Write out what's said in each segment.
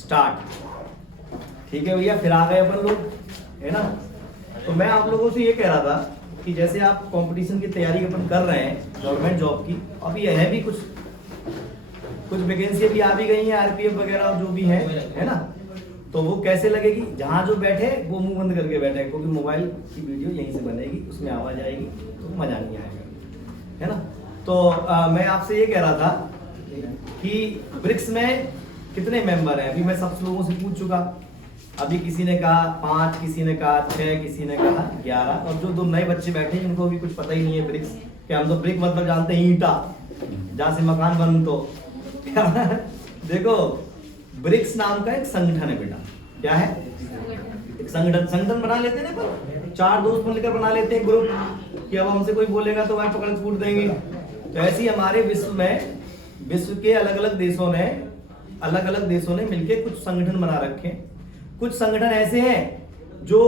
Start. ठीक है भैया, फिर आ गए अपन लोग, है ना। तो मैं आप लोगों से ये कह रहा था कि जैसे आप कंपटीशन की तैयारी अपन कर रहे हैं गवर्नमेंट जॉब की, अभी है भी कुछ वैकेंसी अभी आ भी गई हैं, आरपीएफ वगैरह जो भी है ना। तो वो कैसे लगेगी, जहाँ जो बैठे वो मुंह बंद करके बैठे, क्योंकि मोबाइल की वीडियो यहीं से बनेगी, उसमें आवाज आएगी तो मजा नहीं आएगा, है ना। तो मैं आपसे ये कह रहा था कि ब्रिक्स में कितने मेंबर हैं। अभी मैं सब लोगों से पूछ चुका, अभी किसी ने कहा 5, किसी ने कहा 6, किसी ने कहा 11, और जो 2 नए बच्चे बैठे हैं जिनको भी कुछ पता ही नहीं है ब्रिक्स कि हम तो ब्रिक मतलब जानते हैं ईंटा, जहाँ से मकान बन। तो देखो, ब्रिक्स नाम का एक संगठन है बेटा। क्या है? एक संगठन बना लेते हैं ना, पर 4 दोस्त मिलकर बना लेते हैं ग्रुप कि अब हमसे कोई बोलेगा तो वह पकड़ के फूट देंगे। तो ऐसे ही हमारे विश्व के अलग अलग देशों ने मिलकर कुछ संगठन बना रखे हैं। कुछ संगठन ऐसे हैं जो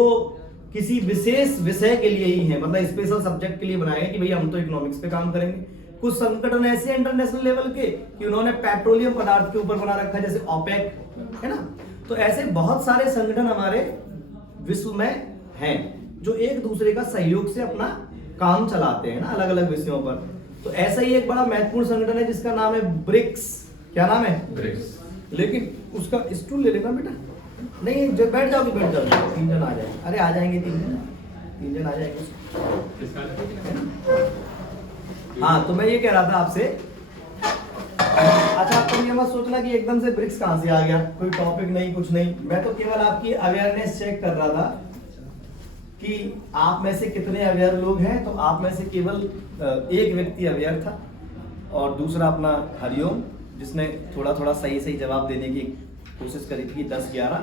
किसी विशेष विषय के लिए ही है, मतलब स्पेशल सब्जेक्ट के लिए बनाए हैं कि भैया हम तो इकोनॉमिक्स पे काम करेंगे। कुछ संगठन ऐसे इंटरनेशनल लेवल के कि उन्होंने पेट्रोलियम पदार्थ के ऊपर बना रखा है, जैसे ओपेक, है ना। तो ऐसे बहुत सारे संगठन हमारे विश्व में हैं जो एक दूसरे का सहयोग से अपना काम चलाते हैं ना, अलग अलग विषयों पर। तो ऐसा ही एक बड़ा महत्वपूर्ण संगठन है जिसका नाम है ब्रिक्स। क्या नाम है? ब्रिक्स। लेकिन उसका स्टूल ले लेना बेटा। नहीं, जब बैठ जाओगे 3 जन आ जाएंगे। अरे आ जाएंगे 3 जन आ जाएंगे। हाँ, तो मैं ये कह रहा था आपसे, अच्छा तुम ये मत सोचना कि एकदम से ब्रिक्स कहां से आ गया, कोई टॉपिक नहीं, कुछ नहीं। मैं तो केवल आपकी अवेयरनेस चेक कर रहा था कि आप में से कितने अवेयर लोग हैं। तो आप में से केवल एक व्यक्ति अवेयर था, और दूसरा अपना हरिओम, जिसने थोड़ा थोड़ा सही जवाब देने की कोशिश करी थी, 10-11।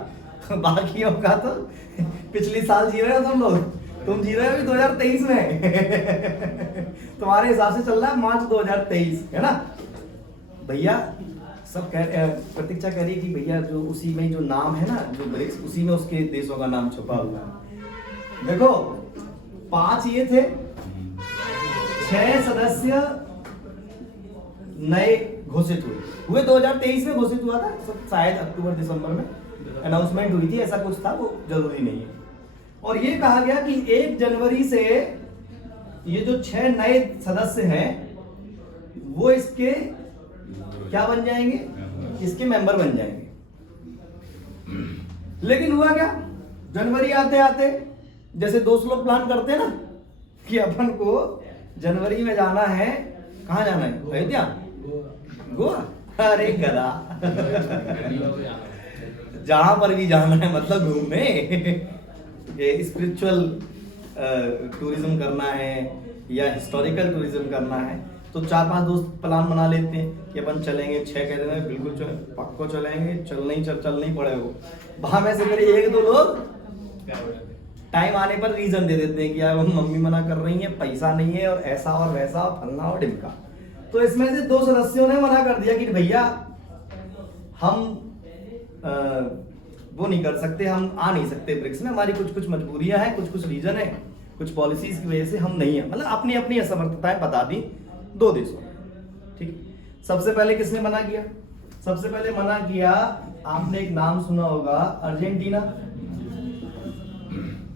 बाकियों का तो पिछले साल जी रहे हो तुम लोग, तुम जी रहे हो अभी 2023 में। तुम्हारे हिसाब से चल रहा है मार्च 2023, है ना भैया। सब प्रतीक्षा करिए कि भैया जो उसी में जो नाम है ना, जो ब्रिक्स, उसी में उसके देशों का नाम छुपा हुआ है। देखो 5 ये थे, 6 सदस्य नए घोषित हुए 2023 में घोषित हुआ था, शायद अक्टूबर-दिसंबर में अनाउंसमेंट हुई थी, ऐसा कुछ था, वो जरूरी नहीं है। और ये कहा गया कि 1 जनवरी से ये जो 6 नए सदस्य हैं वो इसके क्या बन जाएंगे, इसके मेंबर बन जाएंगे। लेकिन हुआ क्या, जनवरी आते आते जैसे दोस्त लोग प्लान करते हैं ना कि अपन को जनवरी में जाना है, कहाँ जाना है, अयोध्या, गोवा। अरे गधा, जहां पर भी जाना है मतलब घूमने, स्पिरिचुअल टूरिज्म करना है या हिस्टोरिकल टूरिज्म करना है, तो 4-5 दोस्त प्लान बना लेते हैं कि अपन चलेंगे। 6 कहते हैं बिल्कुल पक्को चलेंगे, चल नहीं पड़ेगा। वहां में से मेरे 1-2 लोग टाइम आने पर रीजन दे देते हैं कि यार मम्मी मना कर रही है, पैसा नहीं है, और ऐसा और वैसा, फलना और ढिमका। तो इसमें से 2 सदस्यों ने मना कर दिया कि भैया हम वो नहीं कर सकते, हम आ नहीं सकते ब्रिक्स में, हमारी कुछ मजबूरियां हैं, कुछ रीजन है, कुछ पॉलिसीज की वजह से हम नहीं है। मतलब अपनी अपनी असमर्थताएं बता दी 2 देशों। ठीक, सबसे पहले किसने मना किया? सबसे पहले मना किया, आपने एक नाम सुना होगा, अर्जेंटीना।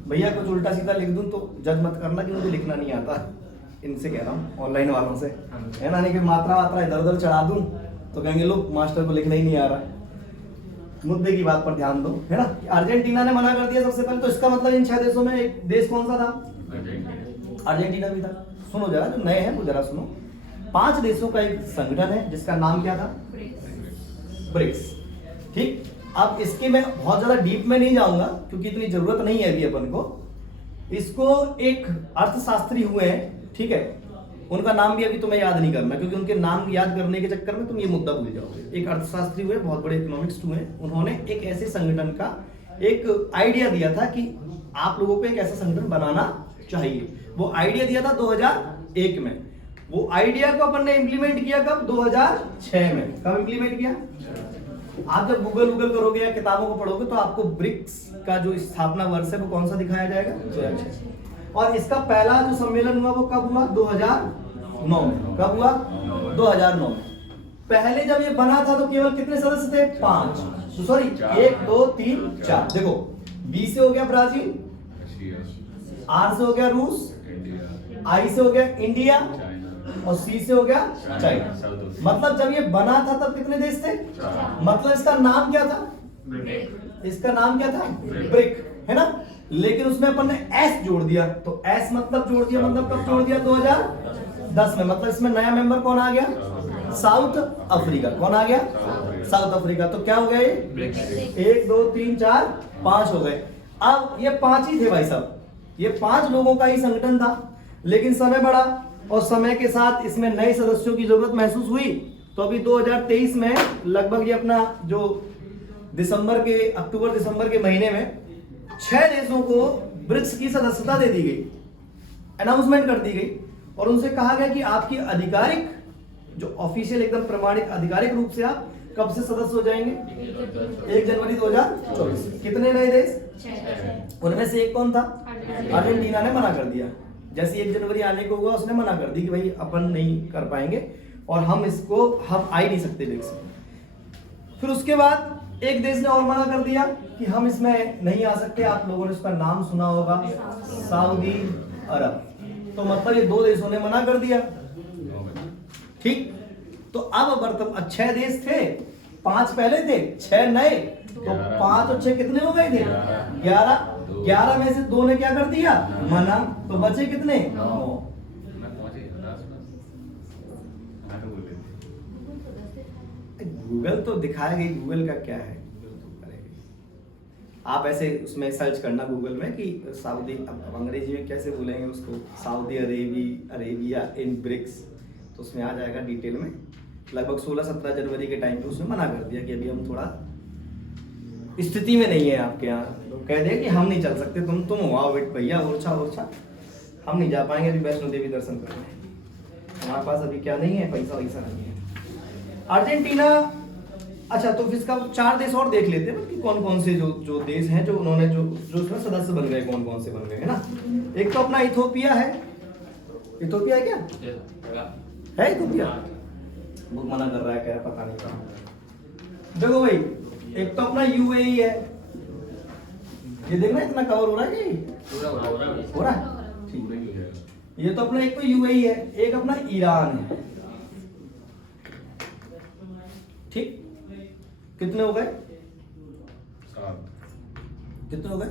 भैया कुछ उल्टा सीधा लिख दूं तो जज मत करना कि मुझे लिखना नहीं आता, इनसे कह रहा हूँ, ऑनलाइन वालों से, है ना। नहीं कि मात्रा इधर उधर चढ़ा दूं तो कहेंगे लोग मास्टर को लिखना ही नहीं आ रहा। मुद्दे की बात पर ध्यान दो, है ना। अर्जेंटीना ने मना कर दिया सबसे पहले, तो इसका मतलब इन 6 देशों में एक देश कौन सा था? अर्जेंटीना भी था। सुनो जरा, जो नए हैं वो जरा सुनो। 5 देशों का एक संगठन है जिसका नाम क्या था? ब्रिक्स। ठीक, अब इसके मैं बहुत ज्यादा डीप में नहीं जाऊंगा क्योंकि इतनी जरूरत नहीं है अभी अपन को। इसको एक अर्थशास्त्री हुए हैं, ठीक है, उनका नाम भी अभी तुम्हें याद नहीं करना क्योंकि उनके नाम याद करने के चक्कर में तुम ये मुद्दा भूल जाओगे। एक अर्थशास्त्री हुए, बहुत बड़े इकोनॉमिक्स हुए, उन्होंने एक ऐसे संगठन का एक आइडिया दिया था कि आप लोगों को एक ऐसा संगठन बनाना चाहिए। वो आइडिया दिया था 2001 में। वो आइडिया को अपन ने इंप्लीमेंट किया कब? 2006 में। कब इंप्लीमेंट किया? आप जब गूगल करोगे या किताबों को पढ़ोगे तो आपको ब्रिक्स का जो स्थापना वर्ष है वो कौन सा दिखाया जाएगा? 2006। और इसका पहला जो सम्मेलन हुआ वो कब हुआ? 2009 में। कब हुआ? 2009 में। पहले जब ये बना था तो केवल कितने सदस्य थे? 5। सॉरी 1 2 3 4। देखो बी से हो गया ब्राजील, आर से हो गया रूस, आई से हो गया इंडिया और सी से हो गया चाइना। मतलब जब ये बना था तब कितने देश थे? मतलब इसका नाम क्या था? इसका नाम क्या था? ब्रिक, है ना। लेकिन उसमें अपन ने एस जोड़ दिया, तो एस मतलब जोड़ दिया, मतलब कब जोड़ दिया? 2010 में। मतलब इसमें नया मेंबर कौन आ गया? South Africa. कौन आ गया? South Africa. तो क्या हो गया ये? 1 2 3 4 5 हो गए। अब ये 5 ही थे भाई साहब, ये 5 लोगों का ही संगठन था। लेकिन समय बढ़ा और समय के साथ इसमें नए सदस्यों की जरूरत महसूस हुई। तो अभी 2023 में लगभग ये अपना जो अक्टूबर दिसंबर के महीने में 6 देशों को ब्रिक्स की सदस्यता दे दी गई, अनाउंसमेंट कर दी गई और उनसे कहा गया कि आपकी आधिकारिक जो ऑफिशियल एकदम प्रमाणित आधिकारिक रूप से आप कब से सदस्य हो जाएंगे? 1 जनवरी 2024। कितने नए देश? 6। उनमें से एक कौन था? अर्जेंटीना ने मना कर दिया। जैसे 1 जनवरी आने को हुआ उसने मना कर दी कि भाई अपन नहीं कर पाएंगे और हम आ ही नहीं सकते ब्रिक्स में। फिर उसके बाद एक देश ने और मना कर दिया कि हम इसमें नहीं आ सकते। आप लोगों ने उसका नाम सुना होगा, सऊदी अरब। तो मतलब ये 2 देशों ने मना कर दिया। ठीक, तो अब 6 देश थे, 5 पहले थे, 6 नए, तो 5 और 6 कितने हो गए थे? 11। 11 में से 2 ने क्या कर दिया? मना। तो बचे कितने? 9। गूगल तो दिखाएगा ही, गूगल का क्या है, गूगल तो करेगा। आप ऐसे उसमें सर्च करना गूगल में कि सऊदी, अब अंग्रेजी में कैसे बोलेंगे उसको, सऊदी अरेबिया इन ब्रिक्स, तो उसमें आ जाएगा डिटेल में। लगभग 16-17 जनवरी के टाइम पे उसने मना कर दिया कि अभी हम थोड़ा स्थिति में नहीं है आपके यहाँ। तो कह दिया कि हम नहीं चल सकते, तुम वहाँ वेट भैया, ओरछा हम नहीं जा पाएंगे अभी वैष्णो देवी दर्शन करने। हमारे पास अभी क्या नहीं है, पैसा वैसा नहीं है। अर्जेंटीना, अच्छा तो फिर इसका 4 देश और देख लेते हैं कि कौन कौन से जो देश हैं जो उन्होंने जो उसमें सदस्य बन गए, कौन कौन से बन गए, है ना। एक तो अपना इथोपिया है। इथोपिया है क्या? है इथोपिया? वो मना कर रहा है, क्या पता नहीं कहाँ। देखो भाई, एक तो अपना यूएई है। ये देखना इतना कवर हो रहा है कि हो रहा है, ठीक। ये तो अपना एक तो यूएई है, एक अपना ईरान है। ठीक, कितने हो गए? 7। कितने हो गए?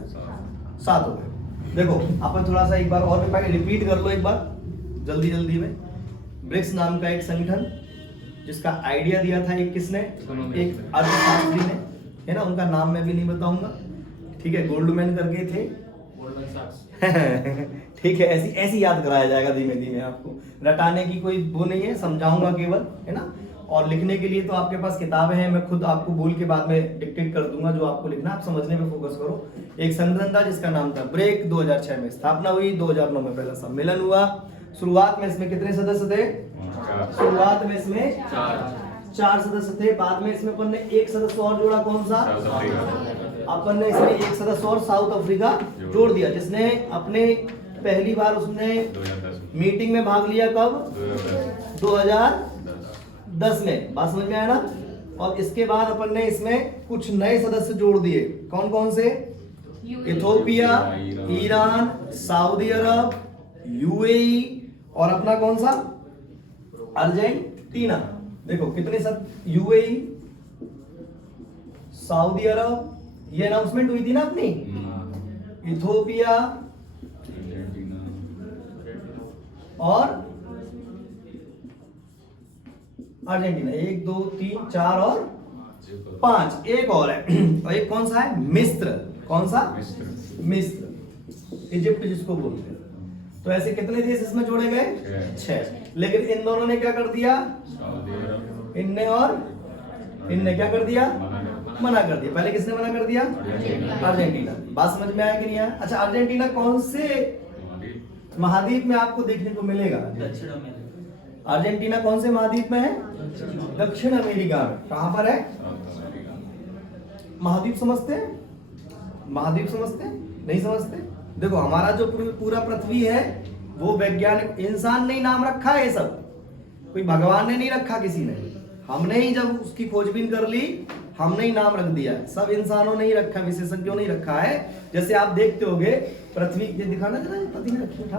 7 हो गए। देखो अपन थोड़ा सा एक बार और रिपीट कर लो एक बार जल्दी में। ब्रिक्स नाम का एक संगठन जिसका आइडिया दिया था एक किसने? एक अर्थशास्त्री ने, है ना। उनका नाम मैं भी नहीं बताऊंगा, ठीक है। गोल्डमैन करके थे। ठीक है, ऐसी याद कराया जाएगा धीमे धीमे। आपको रटाने की कोई वो नहीं है, समझाऊंगा केवल, है ना। और लिखने के लिए तो आपके पास किताबें हैं, मैं खुद आपको बोल के बाद में डिक्टेट कर दूंगा जो आपको लिखना, आप समझने पे फोकस करो। एक संगठन था जिसका नाम था ब्रेक, 2006 में स्थापना हुई, 2009 में पहला सम्मेलन हुआ। शुरुआत में इसमें कितने सदस्य थे? शुरुआत में इसमें 4 सदस्य थे। बाद में इसमें अपन ने एक सदस्य और जोड़ा, कौन सा? अपन ने इसमें एक सदस्य और साउथ अफ्रीका जोड़ दिया, जिसने अपने पहली बार उसने मीटिंग में भाग लिया कब? 2010 में। बात समझ में आया ना। और इसके बाद अपन ने इसमें कुछ नए सदस्य जोड़ दिए। कौन कौन से? इथोपिया, ईरान, सऊदी अरब, यूएई और अपना कौन सा? अर्जेंटीना। देखो कितने सब, यूएई, सऊदी अरब, ये अनाउंसमेंट हुई थी ना अपनी। इथोपिया और अर्जेंटीना, 1 2 3 4 और 5, एक और है। और एक कौन सा है? मिस्र। कौन सा? मिस्र, इजिप्ट जिसको बोलते हैं। तो ऐसे कितने देश इसमें जोड़े गए? 6। लेकिन इन दोनों ने क्या कर दिया? इनने और इनने क्या कर दिया? मना कर दिया। पहले किसने मना कर दिया? अर्जेंटीना। बात समझ में आया कि नहीं आया? अच्छा, अर्जेंटीना कौन से महाद्वीप में आपको देखने को मिलेगा? दक्षिण अमेरिका। अर्जेंटीना कौन से महाद्वीप में है? दक्षिण अमेरिका में। कहां पर है? महाद्वीप समझते हैं? महाद्वीप समझते हैं? नहीं समझते? देखो हमारा जो पूरा पृथ्वी है वो वैज्ञानिक इंसान ने नाम रखा है। ये सब कोई भगवान ने नहीं रखा, किसी ने। हमने ही जब उसकी खोजबीन कर ली हमने ही नाम रख दिया है, सब इंसानों ने ही रखा है, विशेषज्ञों ने ही रखा है। जैसे आप देखते होगे पृथ्वी, ये दिखाना जरा, पृथ्वी रखी उठा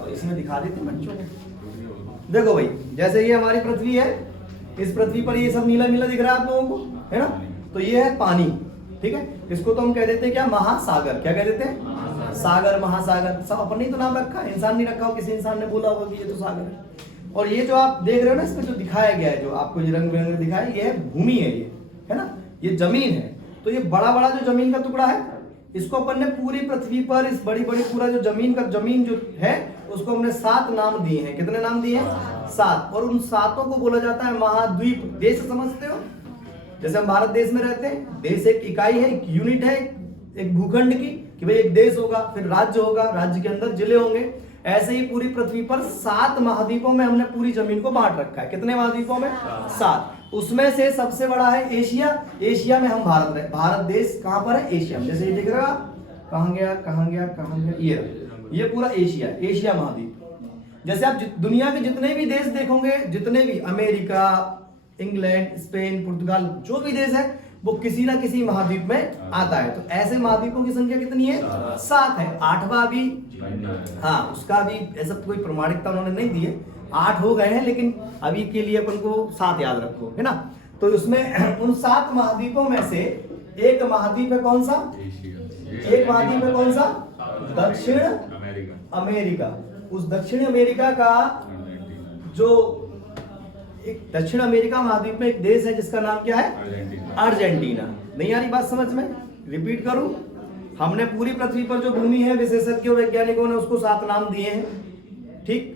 और इसमें दिखा देते बच्चों को। देखो भाई, जैसे ये हमारी पृथ्वी है, इस पृथ्वी पर ये सब नीला नीला दिख रहा है आप लोगों को, है ना? तो ये है पानी, ठीक है। इसको तो हम कह देते हैं क्या, महासागर। क्या कह देते हैं? सागर, महासागर। सब अपने ही तो नाम रखा है, इंसान नहीं रखा हो, किसी इंसान ने बोला होगा कि ये तो सागर है। और ये जो आप देख रहे हो ना, इसमें जो दिखाया गया है, जो आपको ये रंग बिरंग दिखाया, ये है भूमि है, ये है ना, ये जमीन है। तो ये बड़ा बड़ा जो जमीन का टुकड़ा है, इसको अपन ने पूरी पृथ्वी पर, इस बड़ी बड़ी पूरा जो जमीन जो है, उसको हमने 7 नाम दिए हैं। कितने नाम दिए हैं? 7। और उन 7 को बोला जाता है महाद्वीप। देश समझते हो? जैसे हम भारत देश में रहते हैं, देश एक इकाई है, एक यूनिट है, एक भूखंड की, कि भाई एक देश होगा, फिर राज्य होगा, राज्य के अंदर जिले होंगे। ऐसे ही पूरी पृथ्वी पर 7 महाद्वीपों में हमने पूरी जमीन को बांट रखा है। कितने महाद्वीपों में? 7। उसमें से सबसे बड़ा है एशिया। एशिया में हम भारत रहे, भारत देश कहां पर है? एशिया में। जैसे ये दिख रहा, कहां गया कहां गया कहां गया, ये पूरा एशिया, एशिया महाद्वीप। जैसे आप दुनिया के जितने भी देश देखोगे, जितने भी, अमेरिका, इंग्लैंड, स्पेन, पुर्तगाल, जो भी देश है, वो किसी ना किसी महाद्वीप में आता है। तो ऐसे महाद्वीपों की संख्या कितनी है? 7 है। 8वां भी, हाँ, उसका भी ऐसा कोई प्रमाणिकता उन्होंने नहीं दी है। 8 हो गए हैं, लेकिन अभी के लिए अपन को 7 याद रखो, है ना। तो उसमें उन 7 महाद्वीपों में से एक महाद्वीप है कौन सा? एक महाद्वीप है कौन सा? दक्षिण अमेरिका। उस दक्षिण अमेरिका का जो एक दक्षिण अमेरिका महाद्वीप में एक देश है जिसका नाम क्या है? अर्जेंटीना। नहीं आ रही बात समझ में? रिपीट करूं, हमने पूरी पृथ्वी पर जो भूमि है, विशेषज्ञों वैज्ञानिकों ने उसको 7 नाम दिए हैं, ठीक।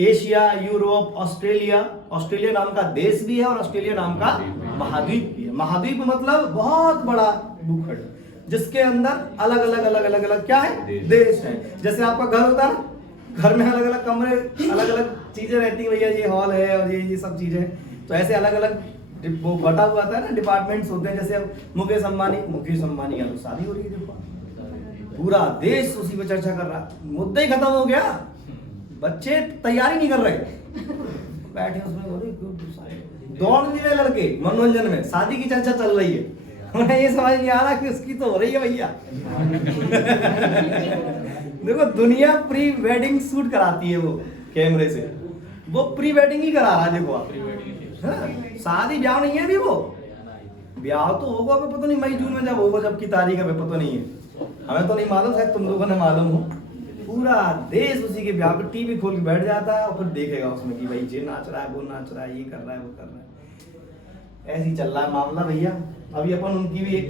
Asia, Europe, Australia. ऑस्ट्रेलिया नाम का देश भी है और ऑस्ट्रेलिया नाम का महाद्वीप भी है। महाद्वीप मतलब बहुत बड़ा भूखंड, जिसके अंदर अलग अलग क्या है? देश है। जैसे आपका घर होता है ना, घर में अलग अलग कमरे, अलग अलग चीजें रहती है, भैया ये हॉल है और ये सब चीजें, तो ऐसे अलग अलग वो बटा हुआ था ना, डिपार्टमेंट्स होते हैं। जैसे अब मुकेश अंबानी की तो शादी हो रही है, देखो पूरा देश उसी पर चर्चा कर रहा, मुद्दा ही खत्म हो गया, बच्चे तैयारी नहीं कर रहे, बैठे उसमें दौड़ नहीं रहे लड़के मनोरंजन में, शादी की चर्चा चल रही है, उन्हें ये समझ नहीं आ रहा कि उसकी तो हो रही है भैया। देखो दुनिया प्री वेडिंग शूट कराती है वो कैमरे से, वो प्री वेडिंग ही करा रहा है। देखो आप, शादी ब्याह नहीं है अभी, वो ब्याह तो होगा अभी पता नहीं मई जून में, जब होगा, जब की तारीख है पता नहीं है, हमें तो नहीं मालूम, शायद तुम लोगों ने मालूम हो। पूरा देश उसी के ब्याह पर टीवी खोल के बैठ जाता है और फिर देखेगा उसमें कि भाई ये नाच रहा है, वो नाच रहा है, ये कर रहा है, वो कर रहा है, ऐसे ही चल रहा है मामला भैया। अभी अपन उनकी भी एक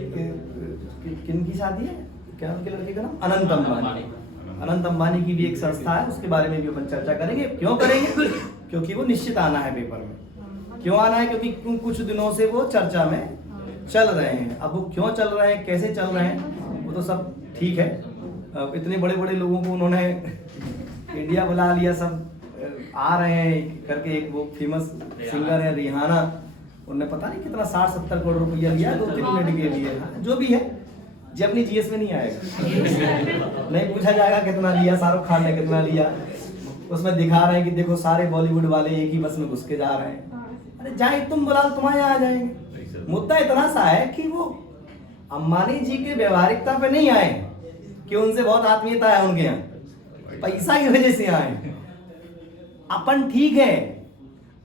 किन की शादी है, क्या उनके लड़के का नाम? अनंत अंबानी। अनंत अंबानी की भी एक संस्था है, उसके बारे में भी अपन चर्चा करेंगे। क्यों करेंगे? क्योंकि वो निश्चित आना है पेपर में। क्यों आना है? क्योंकि कुछ दिनों से वो चर्चा में चल रहे हैं। अब वो क्यों चल रहे हैं, कैसे चल रहे हैं, वो तो सब ठीक है। इतने बड़े बड़े लोगों को उन्होंने इंडिया बुला लिया, सब आ रहे हैं करके। एक वो फेमस सिंगर है रिहाना, उन्होंने पता नहीं कितना 60-70 करोड़ रुपया लिया 2-3 मिनट के लिए। जो भी है, जी अपनी जीएस में नहीं आएगा, नहीं पूछा जाएगा कितना लिया, शाहरुख खान ने कितना लिया। उसमें दिखा रहे हैं कि देखो सारे बॉलीवुड वाले एक ही बस में घुस के जा रहे हैं। अरे जाए तुम बुला, तुम्हारे यहाँ आ जाएंगे। मुद्दा इतना सा है कि वो अंबानी जी के व्यवहारिकता पे नहीं आए कि उनसे बहुत आत्मीयता है उनके यहाँ, पैसा की वजह से आए। अपन ठीक है,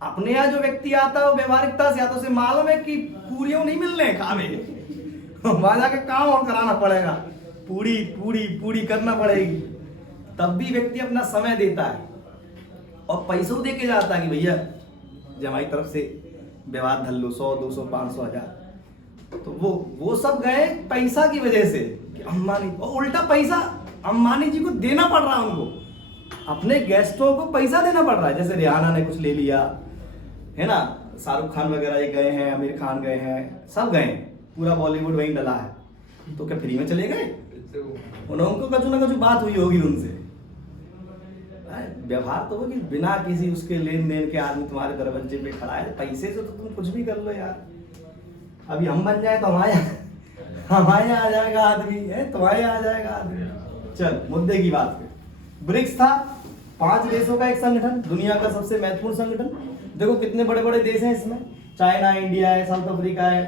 अपने यहाँ जो व्यक्ति आता है वो व्यवहारिकता से आता है, उसे मालूम है कि पूरियों नहीं मिल रहे खावे, वहां जाके काम और कराना पड़ेगा, पूरी पूरी पूरी करना पड़ेगी, तब भी व्यक्ति अपना समय देता है और पैसों दे के जाता है कि भैया जब हमारी तरफ से व्यवहार धर लो, 100, 200, 500, 1000। तो वो सब गए पैसा की वजह से कि अंबानी, और उल्टा पैसा अंबानी जी को देना पड़ रहा है, उनको अपने गेस्टों को पैसा देना पड़ रहा है। जैसे रिहाना ने कुछ ले लिया है ना, शाहरुख खान वगैरह ये गए हैं, आमिर खान गए हैं, सब गए, पूरा बॉलीवुड वहीं डला है। तो क्या फ्री में चले गए? उनको कछु ना कछु बात हुई होगी उनसे। व्यवहार तो हो कि बिना किसी उसके लेन देन के आदमी तुम्हारे दरवाजे पे खड़ा है, पैसे से तो तुम कुछ भी कर लो यार। अभी हम बन जाए तो हमारे यहाँ आ जाएगा आदमी, है तुम्हारे यहाँ आ जाएगा आदमी। चल मुद्दे की बात पे, ब्रिक्स था 5 देशों का एक संगठन, दुनिया का सबसे महत्वपूर्ण संगठन। देखो कितने बड़े बड़े देश हैं इसमें, चाइना, इंडिया है, साउथ अफ्रीका है,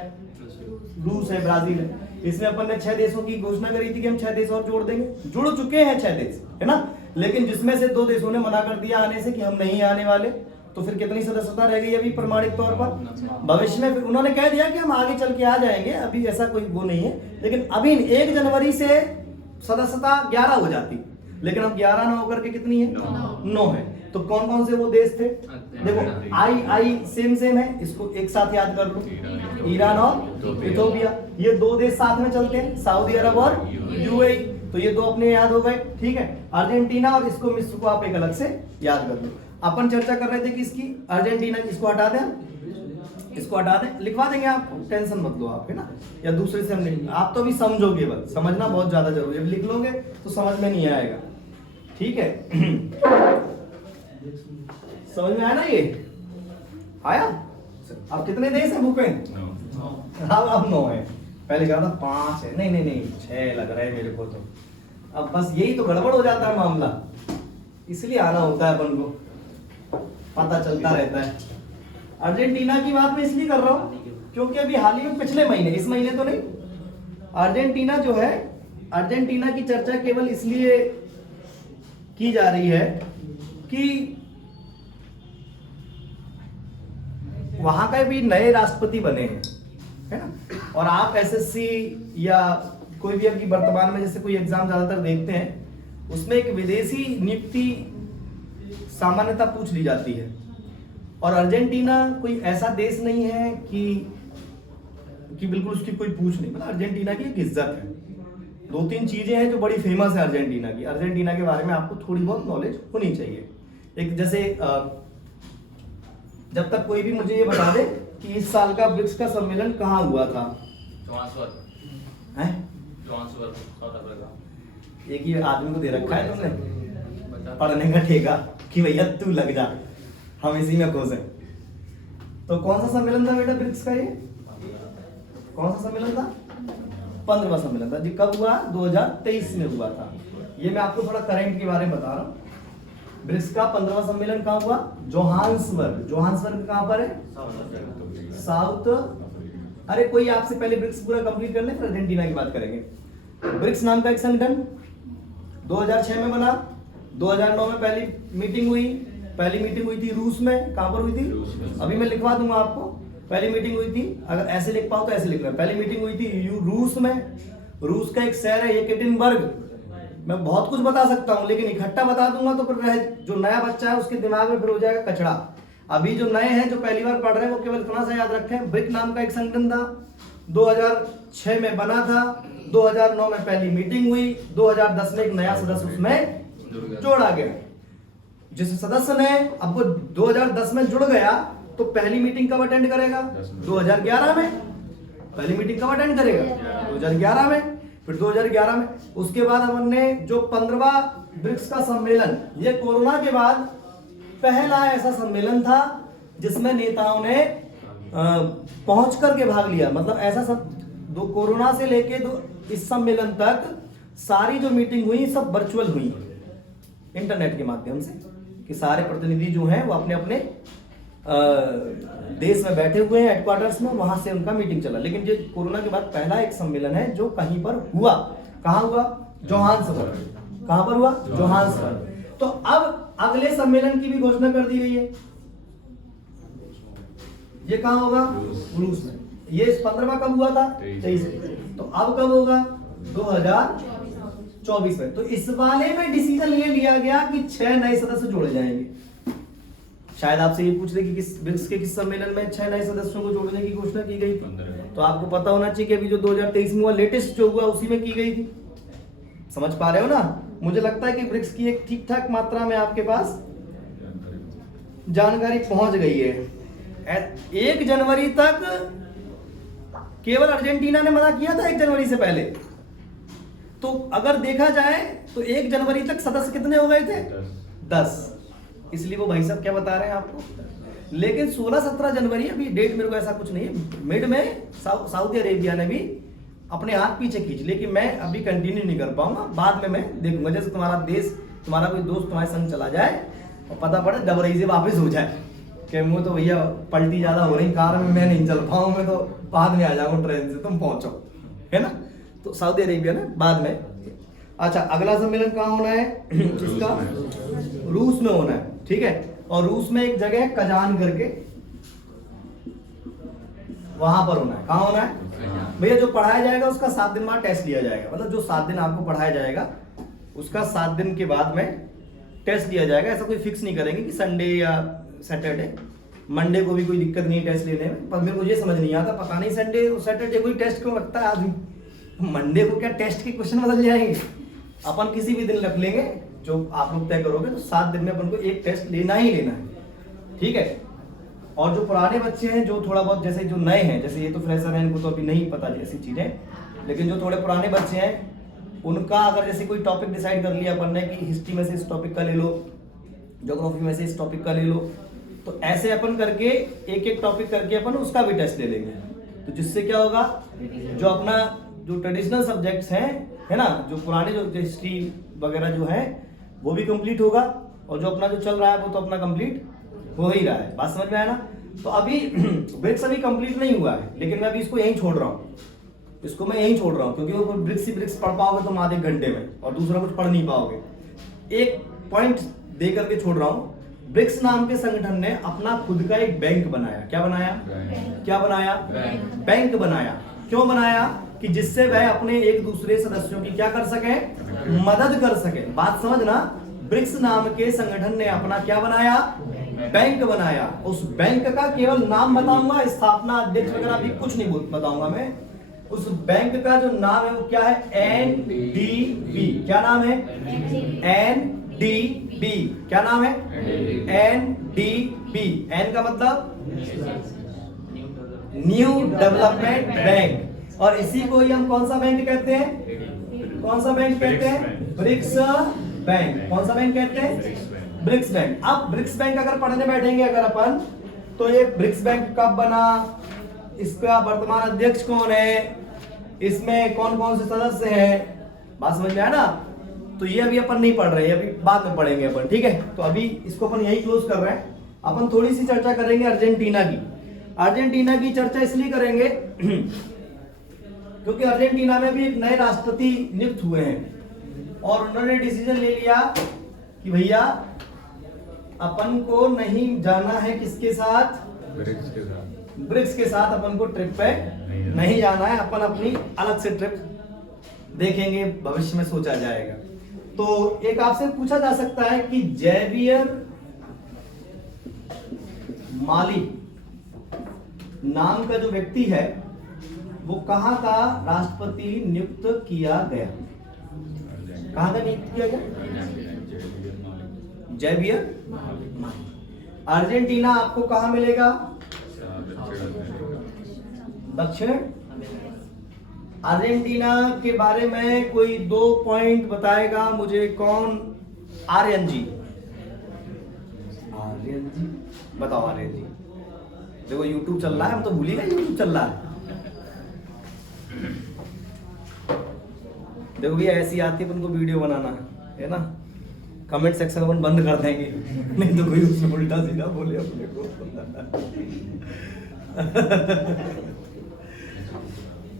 रूस है, ब्राजील है। इसमें अपन ने 6 देशों की घोषणा करी थी कि हम 6 देश और जोड़ देंगे, जुड़ चुके हैं 6 देश, है ना। लेकिन जिसमें से 2 देशों ने मना कर दिया आने से कि हम नहीं आने वाले, तो फिर कितनी सदस्यता रह गई अभी प्रमाणिक तौर पर। भविष्य में फिर उन्होंने कह दिया कि हम आगे चल के आ जाएंगे, अभी ऐसा कोई वो नहीं है। लेकिन अभी 1 जनवरी से सदस्यता 11 हो जाती, लेकिन अब 11 ना होकर के कितनी है, 9 है। तो कौन कौन से वो देश थे, देखो आई सेम है, इसको एक साथ याद कर लो, ईरान और इथोपिया, ये 2 देश साथ में चलते हैं, सऊदी अरब और यूएई, तो ये 2 अपने याद हो गए, ठीक है। अर्जेंटीना और इसको मिस्र को आप एक अलग से याद कर लो। अपन चर्चा कर रहे थे कि इसकी अर्जेंटीना, इसको हटा दें, इसको हटा दें, लिखवा देंगे आपको, टेंशन मत लो आप, है ना। या दूसरे से हम आप तो भी समझोगे, बस समझना बहुत ज्यादा जरूरी है, लिख लोगे तो समझ में नहीं आएगा, ठीक है। समझ में आया ना, ये आया। अब कितने देश हैं भूपेंद्र, अब 9 है, पहले कहा था 5 है, नहीं 6 लग रहा है मेरे को तो। अब बस यही तो गड़बड़ हो जाता है मामला, इसलिए आना होता है अपन को, पता चलता रहता है। अर्जेंटीना की बात मैं इसलिए कर रहा हूं क्योंकि अभी हाल ही में पिछले महीने, इस महीने तो नहीं, अर्जेंटीना जो है, अर्जेंटीना की चर्चा केवल इसलिए की जा रही है कि वहां का भी नए राष्ट्रपति बने हैं, है ना। और आप एसएससी या कोई भी अभी वर्तमान में जैसे कोई एग्जाम ज्यादातर देखते हैं, उसमें एक विदेशी नियुक्ति सामान्यतः पूछ ली जाती है। और अर्जेंटीना कोई ऐसा देश नहीं है कि बिल्कुल उसकी कोई पूछ नहीं, मतलब अर्जेंटीना की एक इज्जत है। 2-3 चीजें हैं जो बड़ी फेमस है अर्जेंटीना की, अर्जेंटीना के बारे में आपको थोड़ी बहुत नॉलेज होनी चाहिए। एक जैसे जब तक कोई भी मुझे ये बता दे कि इस साल का ब्रिक्स का सम्मेलन कहाँ हुआ था, एक ही आदमी को दे रखा है तुमने पढ़ने का ठेका कि भैया तू लग जा, हम इसी में खुश हैं। तो कौन सा सम्मेलन था बेटा ब्रिक्स का, ये कौन सा सम्मेलन था, 15वां सम्मेलन था जी। कब हुआ, 2023 में हुआ था। ये मैं आपको थोड़ा करंट के बारे में बता रहा हूँ। ब्रिक्स का 15वां सम्मेलन कहाँ हुआ, जोहान्सबर्ग। जोहान्सबर्ग कहाँ पर है, साउथ, अरे कोई आपसे पहले ब्रिक्स पूरा कंप्लीट कर ले, फिर अर्जेंटीना की बात करेंगे। ब्रिक्स नाम का एक संगठन 2006 में बना, 2009 में पहली मीटिंग हुई थी रूस में। कहां पर हुई थी, अभी मैं लिखवा दूंगा आपको। पहली मीटिंग हुई थी, अगर ऐसे लिख पाओ तो ऐसे लिखना, पहली मीटिंग हुई थी रूस में। रूस का एक शहर है येकेटिनबर्ग। मैं बहुत कुछ बता सकता हूं, लेकिन इकट्ठा बता दूंगा तो फिर जो नया बच्चा है उसके दिमाग में फिर हो जाएगा कचड़ा। अभी जो नए हैं, जो पहली बार पढ़ रहे हैं, वो केवल इतना सा याद रखें, ब्रिक नाम का एक संगठन था, 2006 में बना था, 2009 में पहली मीटिंग हुई, 2010 में एक नया सदस्य उसमें जोड़ा गया। जिस सदस्य ने अब वो 2010 में जुड़ गया तो पहली मीटिंग कब अटेंड करेगा, 2011 में। पहली मीटिंग कब अटेंड करेगा, 2011 में। फिर 2011 में उसके बाद हमने जो 15वां ब्रिक्स का सम्मेलन, ये कोरोना के बाद पहला ऐसा सम्मेलन था जिसमें नेताओं ने पहुंच करके भाग लिया। मतलब ऐसा सब कोरोना से लेके इस सम्मेलन तक सारी जो मीटिंग हुई सब वर्चुअल हुई इंटरनेट के माध्यम से, कि सारे प्रतिनिधि जो हैं वो अपने अपने देश में बैठे हुए हैं, हेडक्वार्टर्स में, वहां से उनका मीटिंग चला। लेकिन ये कोरोना के बाद पहला एक सम्मेलन है जो कहीं पर हुआ। कहां हुआ, जोहान्सबर्ग। कहां पर हुआ, जोहान्सबर्ग। तो अब अगले सम्मेलन की भी घोषणा कर दी गई है। ये कहां होगा, रूस में। ये 15वां कब हुआ था, 23 में। तो अब कब होगा, 2024 में। तो इस वाले में डिसीजन ये लिया गया कि 6 नए सदस्य जोड़े जाएंगे। शायद आपसे ये पूछ रहे कि किस ब्रिक्स के किस सम्मेलन में 6 नए सदस्यों को जोड़ने की घोषणा की गई थी। तो आपको पता होना चाहिए कि अभी जो 2023 में हुआ, लेटेस्ट जो हुआ, उसी में की गई थी। समझ पा रहे हो ना। मुझे लगता है कि ब्रिक्स की एक ठीक ठाक मात्रा में आपके पास जानकारी पहुंच गई है। 1 जनवरी तक केवल अर्जेंटीना ने मना किया था, 1 जनवरी से पहले। तो अगर देखा जाए तो 1 जनवरी तक सदस्य कितने हो गए थे, 10। इसलिए वो भाई साहब क्या बता रहे हैं आपको। लेकिन 16-17 जनवरी, अभी डेट मेरे को ऐसा कुछ नहीं है, मिड में सऊदी अरेबिया ने भी अपने हाथ पीछे खींच, लेकिन मैं अभी कंटिन्यू नहीं कर पाऊंगा, बाद में मैं देखूंगा। जैसे तुम्हारा देश, तुम्हारा कोई दोस्त तुम्हारे संग चला जाए और पता पड़े डबरई से वापस हो जाए, कि मुझे तो भैया पलटी ज्यादा हो रही कार में, मैं नहीं चल पाऊँ, मैं तो बाद में आ जाऊँ ट्रेन से, तुम पहुंचो, है ना। तो सऊदी अरेबिया ना बाद में। अच्छा, अगला सम्मेलन कहाँ होना है इसका? रूस में होना है, ठीक है। और रूस में एक जगह है कजान करके, वहां पर होना है। कहाँ होना है भैया? जो पढ़ाया जाएगा उसका 7 दिन बाद टेस्ट लिया जाएगा, मतलब जो 7 दिन आपको पढ़ाया जाएगा उसका 7 दिन के बाद में टेस्ट लिया जाएगा। ऐसा कोई फिक्स नहीं करेंगे कि संडे या सैटरडे, मंडे को भी कोई दिक्कत नहीं है टेस्ट लेने में। पर मेरे को ये समझ नहीं आता, पता नहीं संडे सैटरडे कोई टेस्ट क्यों रखता है आदमी। मंडे को क्या टेस्ट के क्वेश्चन बदल जाएंगे? अपन किसी भी दिन रख लेंगे जो आप लोग तय करोगे, तो 7 दिन में अपन को एक टेस्ट लेना ही लेना है, ठीक है। और जो पुराने बच्चे हैं, जो थोड़ा बहुत, जैसे जो नए हैं, जैसे ये तो फ्रेशर हैं, इनको तो अभी नहीं पता जैसी चीजें, लेकिन जो थोड़े पुराने बच्चे हैं उनका अगर जैसे कोई टॉपिक डिसाइड कर लिया अपन ने कि हिस्ट्री में से इस टॉपिक का ले लो, ज्योग्राफी में से इस टॉपिक का ले लो, तो ऐसे अपन करके एक एक टॉपिक करके अपन उसका भी टेस्ट ले लेंगे। तो जिससे क्या होगा, जो अपना जो ट्रेडिशनल सब्जेक्ट्स हैं, है ना, जो पुराने जो हिस्ट्री वगैरह जो है वो भी कंप्लीट होगा, और जो अपना जो चल रहा है वो तो अपना कंप्लीट हो ही रहा है। बात समझ में आया ना? तो अभी ब्रिक्स अभी कंप्लीट नहीं हुआ है, लेकिन मैं अभी इसको यहीं छोड़ रहा हूँ, इसको मैं यहीं छोड़ रहा हूँ, क्योंकि वो ब्रिक्स ही ब्रिक्स पढ़ पाओगे तुम आधे घंटे में, और दूसरा कुछ पढ़ नहीं पाओगे। एक पॉइंट दे करके छोड़ रहा हूँ। ब्रिक्स नाम के संगठन ने अपना खुद का एक बैंक बनाया। क्या बनाया? क्या बनाया? बैंक बनाया। क्यों बनाया? कि जिससे वह अपने एक दूसरे सदस्यों की क्या कर सके? मदद कर सके। बात समझना, ब्रिक्स नाम के संगठन ने अपना क्या बनाया? बैंक बनाया। उस बैंक का केवल नाम बताऊंगा, स्थापना अध्यक्ष वगैरह भी कुछ नहीं बताऊंगा मैं। उस बैंक का जो नाम है वो क्या है? एनडीबी। क्या नाम है? एनडीबी। क्या नाम है? एनडीबी। एन का मतलब न्यू डेवलपमेंट बैंक, और इसी को ही हम कौन सा बैंक कहते हैं? कौन सा बैंक कहते हैं? BRICS bank. कौन सा बैंक कहते हैं? BRICS bank. अब ब्रिक्स बैंक अगर पढ़ने बैठेंगे अगर अपन, तो ये ब्रिक्स बैंक कब बना, इसका वर्तमान अध्यक्ष कौन है, इसमें कौन कौन से सदस्य हैं, बात समझ में आया ना? तो ये अभी अपन नहीं पढ़ रहे हैं, अभी बाद में पढ़ेंगे अपन, ठीक है। तो अभी इसको अपन यही क्लोज कर रहे हैं। अपन थोड़ी सी चर्चा करेंगे अर्जेंटीना की। अर्जेंटीना की चर्चा इसलिए करेंगे क्योंकि अर्जेंटीना में भी एक नए राष्ट्रपति नियुक्त हुए हैं, और उन्होंने डिसीजन ले लिया कि भैया अपन को नहीं जाना है किसके साथ? ब्रिक्स के साथ। ब्रिक्स के साथ अपन को ट्रिप पे नहीं जाना है, अपन अपनी अलग से ट्रिप देखेंगे, भविष्य में सोचा जाएगा। तो एक आपसे पूछा जा सकता है कि जेवियर माली नाम का जो व्यक्ति है वो कहां का राष्ट्रपति नियुक्त किया गया? कहां का नियुक्त किया गया? जेवियर माली। अर्जेंटीना आपको कहां मिलेगा? दक्षिण। अर्जेंटीना के बारे में कोई 2 पॉइंट बताएगा मुझे? कौन? आर्यन जी। आर्यन जी बताओ। आर्यन जी, देखो YouTube चल रहा है, हम तो भूलिएगा YouTube चल रहा है। देखो भैया ऐसी आती है अपन को वीडियो बनाना, है ना। कमेंट सेक्शन अपन बंद कर देंगे, नहीं तो कोई उसमें उल्टा सीधा बोले अपने को।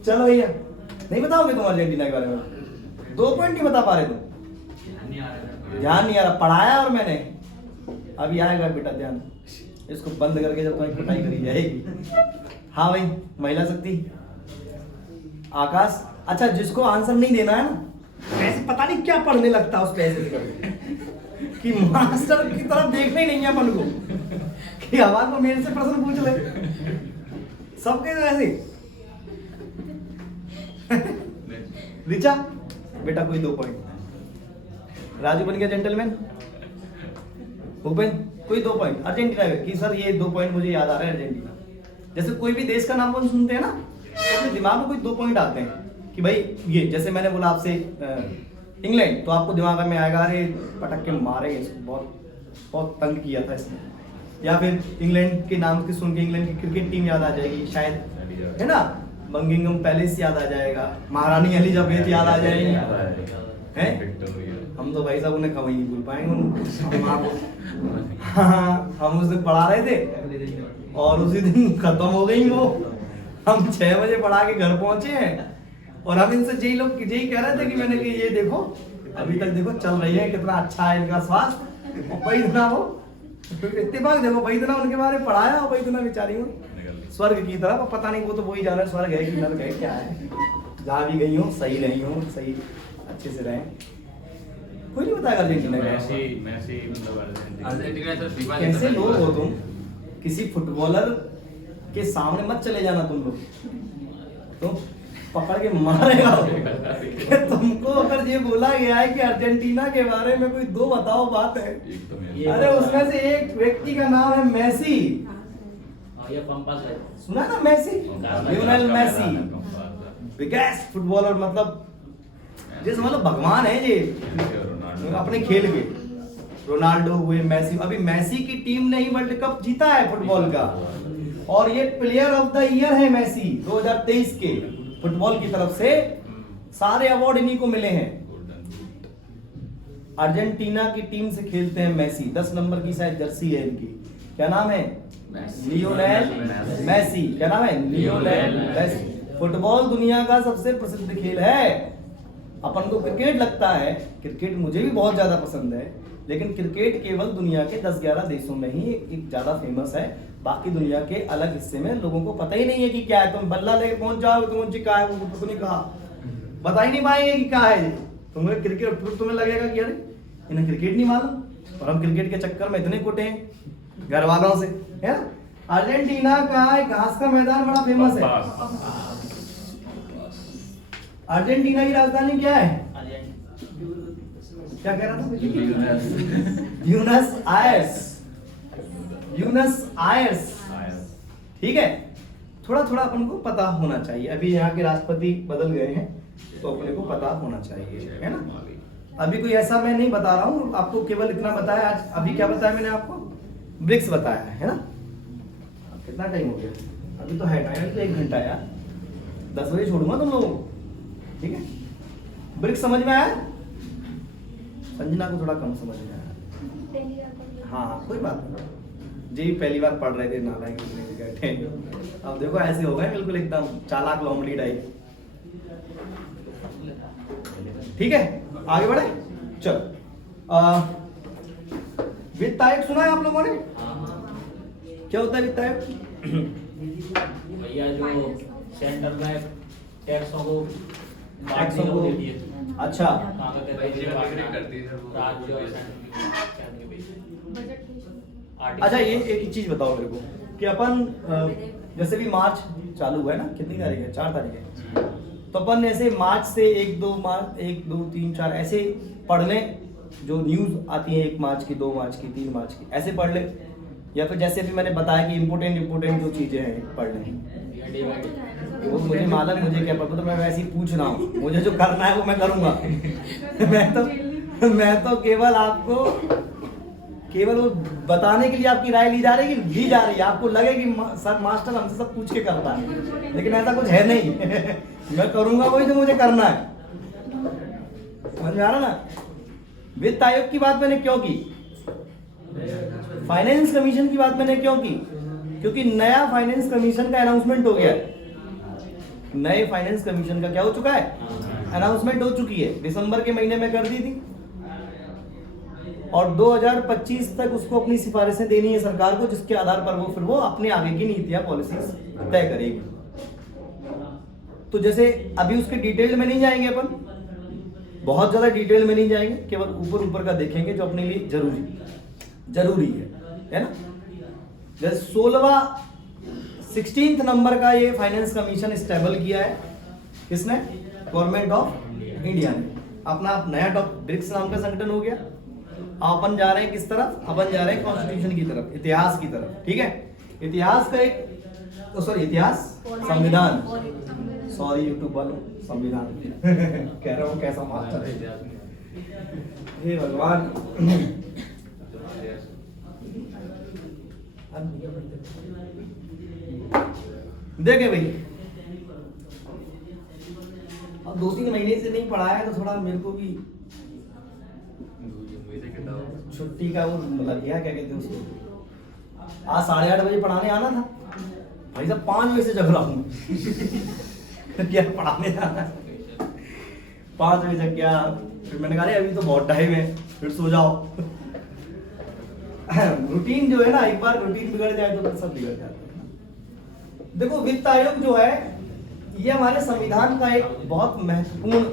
चलो भैया, नहीं बताओगे तुम अर्जेंटीना के बारे में? 2 पॉइंट नहीं बता पा रहे तुम? ध्यान नहीं आ रहा। पढ़ाया और मैंने, अभी आएगा बेटा ध्यान। इसको बंद करके जब तुम्हारी पिटाई करी जाएगी। हाँ भाई, महिला शक्ति आकाश। अच्छा, जिसको आंसर नहीं देना है ना, ऐसे पता नहीं क्या पढ़ने लगता है उस पे ऐसे कि मास्टर की तरफ देखना ही नहीं है अपन को, कि हमारे को मेरे से प्रश्न पूछ ले सबके ऐसे। रिचा बेटा कोई 2 पॉइंट। राजू बन गया जेंटलमैन। भूपेन कोई 2 पॉइंट। अर्जेंटीना की सर ये 2 पॉइंट मुझे याद आ रहा है। अर्जेंटीना जैसे कोई भी देश का नाम अपन सुनते हैं ना, तो अपने दिमाग में कोई 2 पॉइंट आते हैं कि भाई ये, जैसे मैंने बोला आपसे इंग्लैंड, तो आपको दिमाग में आएगा अरे पटक के मारे इसको, बहुत तंग किया था इसने। या फिर इंग्लैंड के नाम के सुन के इंग्लैंड की क्रिकेट टीम याद आ जाएगी शायद, है ना। बकिंघम पैलेस याद आ जाएगा, महारानी एलिजाबेथ याद आ जाएगी, हैं। हम तो भाई साहब उन्हें कभी नहीं भूल पाएंगे उन माँ को। हाँ, हम उस दिन पढ़ा रहे थे और उसी दिन खत्म हो गई वो। हम 6 बजे पढ़ा के घर पहुंचे हैं और हम इनसे यही कह रहे थे कि मैंने कि ये देखो अभी तक देखो चल रही है, कितना अच्छा है इनका स्वास्थ्य। और भाई इतना वो इत्तेफाक देखो, भाई इतना उनके बारे में पढ़ाया और भाई इतना बेचारी हूँ स्वर्ग की तरफ। पता नहीं वो तो वही जाना स्वर्ग है कि नर्क है क्या है। जहाँ भी गई हूँ सही रही हूँ, सही अच्छे से रहें। कोई नहीं बताएगा अर्जेंटीना कैसे लोग हो तुम। किसी फुटबॉलर के सामने मत चले जाना तुम लोग, तो पकड़ के मारेगा। तुमको अगर ये बोला गया है कि अर्जेंटीना के बारे में कोई 2 बताओ बात है, अरे उसमें से एक व्यक्ति का नाम है मेसी। ये पंपस है, सुना ना Messi, Lionel Messi, biggest footballer, मतलब जैसे मतलब भगवान है ये अपने खेल के। रोनाल्डो हुए, मेसी, अभी मेसी की टीम ने ही वर्ल्ड कप जीता है फुटबॉल का और ये प्लेयर ऑफ द ईयर है मेसी 2023 के फुटबॉल की तरफ से। सारे अवार्ड इन्हीं को मिले हैं। अर्जेंटीना की टीम से खेलते हैं मेसी, 10 नंबर की शायद जर्सी है इनकी। क्या नाम है? Lionel Messi. क्या नाम है? Lionel Messi. फुटबॉल दुनिया का सबसे प्रसिद्ध खेल है। अपन को क्रिकेट लगता है, क्रिकेट मुझे भी बहुत ज्यादा पसंद है, लेकिन क्रिकेट केवल दुनिया के 10-11 देशों में ही एक ज्यादा फेमस है। बाकी दुनिया के अलग हिस्से में लोगों को पता ही नहीं है कि क्या है। तुम बल्ला लेके पहुंच जाओ, तुम क्या है वो नहीं कहा, बता ही नहीं पाएंगे कि क्या है। तुम्हें क्रिकेट, तुम्हें लगेगा कि अरे इन्हें क्रिकेट नहीं मालूम। और हम क्रिकेट के चक्कर में इतने कुटे हैं घर वालों से, है ना। अर्जेंटीना का एक घास का मैदान बड़ा फेमस है। अर्जेंटीना की राजधानी क्या है? क्या कह रहा था? Buenos Aires. ब्यूनस आयर्स, ठीक है। थोड़ा थोड़ा अपन को पता होना चाहिए। अभी यहाँ के राष्ट्रपति बदल गए हैं तो अपने को पता होना चाहिए, है ना। अभी कोई ऐसा मैं नहीं बता रहा हूँ आपको, केवल इतना बताया आज। अभी क्या बताया मैंने आपको? ब्रिक्स बताया है ना। कितना टाइम हो गया? अभी तो है टाइम, तो 1 घंटा यार। 10 बजे छोड़ूंगा तुम लोगों को, ठीक है। ब्रिक्स समझ में आया? संजना को थोड़ा कम समझ में आया। हाँ कोई बात नहीं जी, पहली बार पढ़ रहे थे नालायक बैठे। अब देखो ऐसे हो गए बिल्कुल एकदम चालाक लोमड़ी टाइप, ठीक है। आगे बढ़े, चलो। वित्त आयोग सुना है आप लोगों ने? क्या होता है वित्त आयोग? भैया जो सेंटर में टैक्सों को अच्छा अच्छा, ये एक चीज बताओ मेरे को कि अपन जैसे भी मार्च चालू हुआ है ना, कितनी तारीख है? 4 तारीख है। तो अपन ऐसे मार्च से 1, 2 मार्च, 1, 2, 3, 4 ऐसे पढ़ लें। जो न्यूज आती है 1 मार्च की, 2 मार्च की, 3 मार्च की, ऐसे पढ़ लें। या फिर जैसे भी मैंने बताया कि इम्पोर्टेंट जो चीजें हैं पढ़ लें। वो मुझे मालूम, मुझे क्या पता, तो मैं वैसे ही पूछ रहा हूँ। मुझे जो करना है वो मैं करूँगा। मैं तो केवल आपको केवल वो बताने के लिए आपकी राय ली जा रही है। आपको लगे कि सर मास्टर हमसे सब पूछ के करता है, लेकिन ऐसा कुछ है नहीं। मैं करूँगा वही जो मुझे करना है। समझ में आ रहा ना? वित्त आयोग की बात मैंने क्यों की? फाइनेंस कमीशन की बात मैंने क्यों की? क्योंकि नया फाइनेंस कमीशन का अनाउंसमेंट हो गया है। नए फाइनेंस कमीशन का क्या हो चुका है? अनाउंसमेंट हो चुकी है। दिसंबर के महीने में कर दी थी और 2025 तक उसको अपनी सिफारिशें देनी है सरकार को, जिसके आधार पर वो फिर वो अपने आगे की नीतियां पॉलिसीज तय करेगी। तो जैसे अभी उसके डिटेल में नहीं जाएंगे अपन, बहुत ज्यादा डिटेल में नहीं जाएंगे, केवल ऊपर ऊपर का देखेंगे जो अपने लिए जरूरी है ना। जैसे 16th नंबर का ये फाइनेंस कमीशन स्टेबल किया है किसने? गवर्नमेंट ऑफ इंडिया ने। अपना नया ब्रिक्स नाम का संगठन हो गया। अपन जा रहे हैं किस तरफ? अपन जा रहे हैं कॉन्स्टिट्यूशन की तरफ, इतिहास की तरफ, ठीक है। इतिहास का एक संविधान, सॉरी यूट्यूब वालों, संविधान कह रहा हूँ, कैसा मास्टर है हे भगवान। देखे भाई, अब 2-3 महीने से नहीं पढ़ा है तो थोड़ा मेरे को भी छुट्टी का वो लग गया, क्या कहते हैं उसको, आज 8:30 बजे पढ़ाने आना था भाई साहब, 5 बजे से जग रहा हूँ क्या पढ़ाने जाना है 5 बजे तक क्या। फिर मैंने कहा अरे अभी तो बहुत टाइम है, फिर सो जाओ रूटीन जो है ना, एक बार रूटीन बिगड़ जाए तो फिर सब बिगड़ जाता है। देखो वित्त आयोग जो है ये हमारे संविधान का एक बहुत महत्वपूर्ण,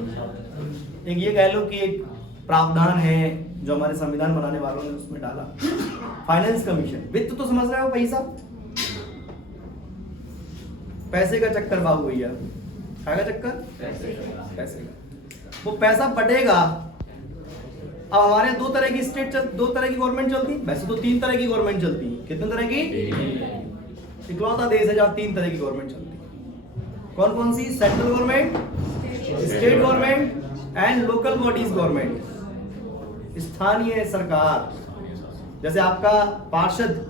एक ये कह लो कि एक प्रावधान है जो हमारे संविधान बनाने वालों ने उसमें डाला। फाइनेंस कमीशन, वित्त तो समझ रहे हो, पैसा, पैसे का चक्कर बाबू भैया, क्या का चक्कर, पैसे का। वो पैसा बटेगा। अब हमारे दो तरह की गवर्नमेंट चलती, वैसे तो 3 तरह की गवर्नमेंट चलती है। कितने तरह की? इकलौता देश है जहाँ 3 तरह की गवर्नमेंट चलती है। कौन कौन सी? Central government, state government and local bodies government, स्थानीय सरकार। जैसे आपका पार्षद,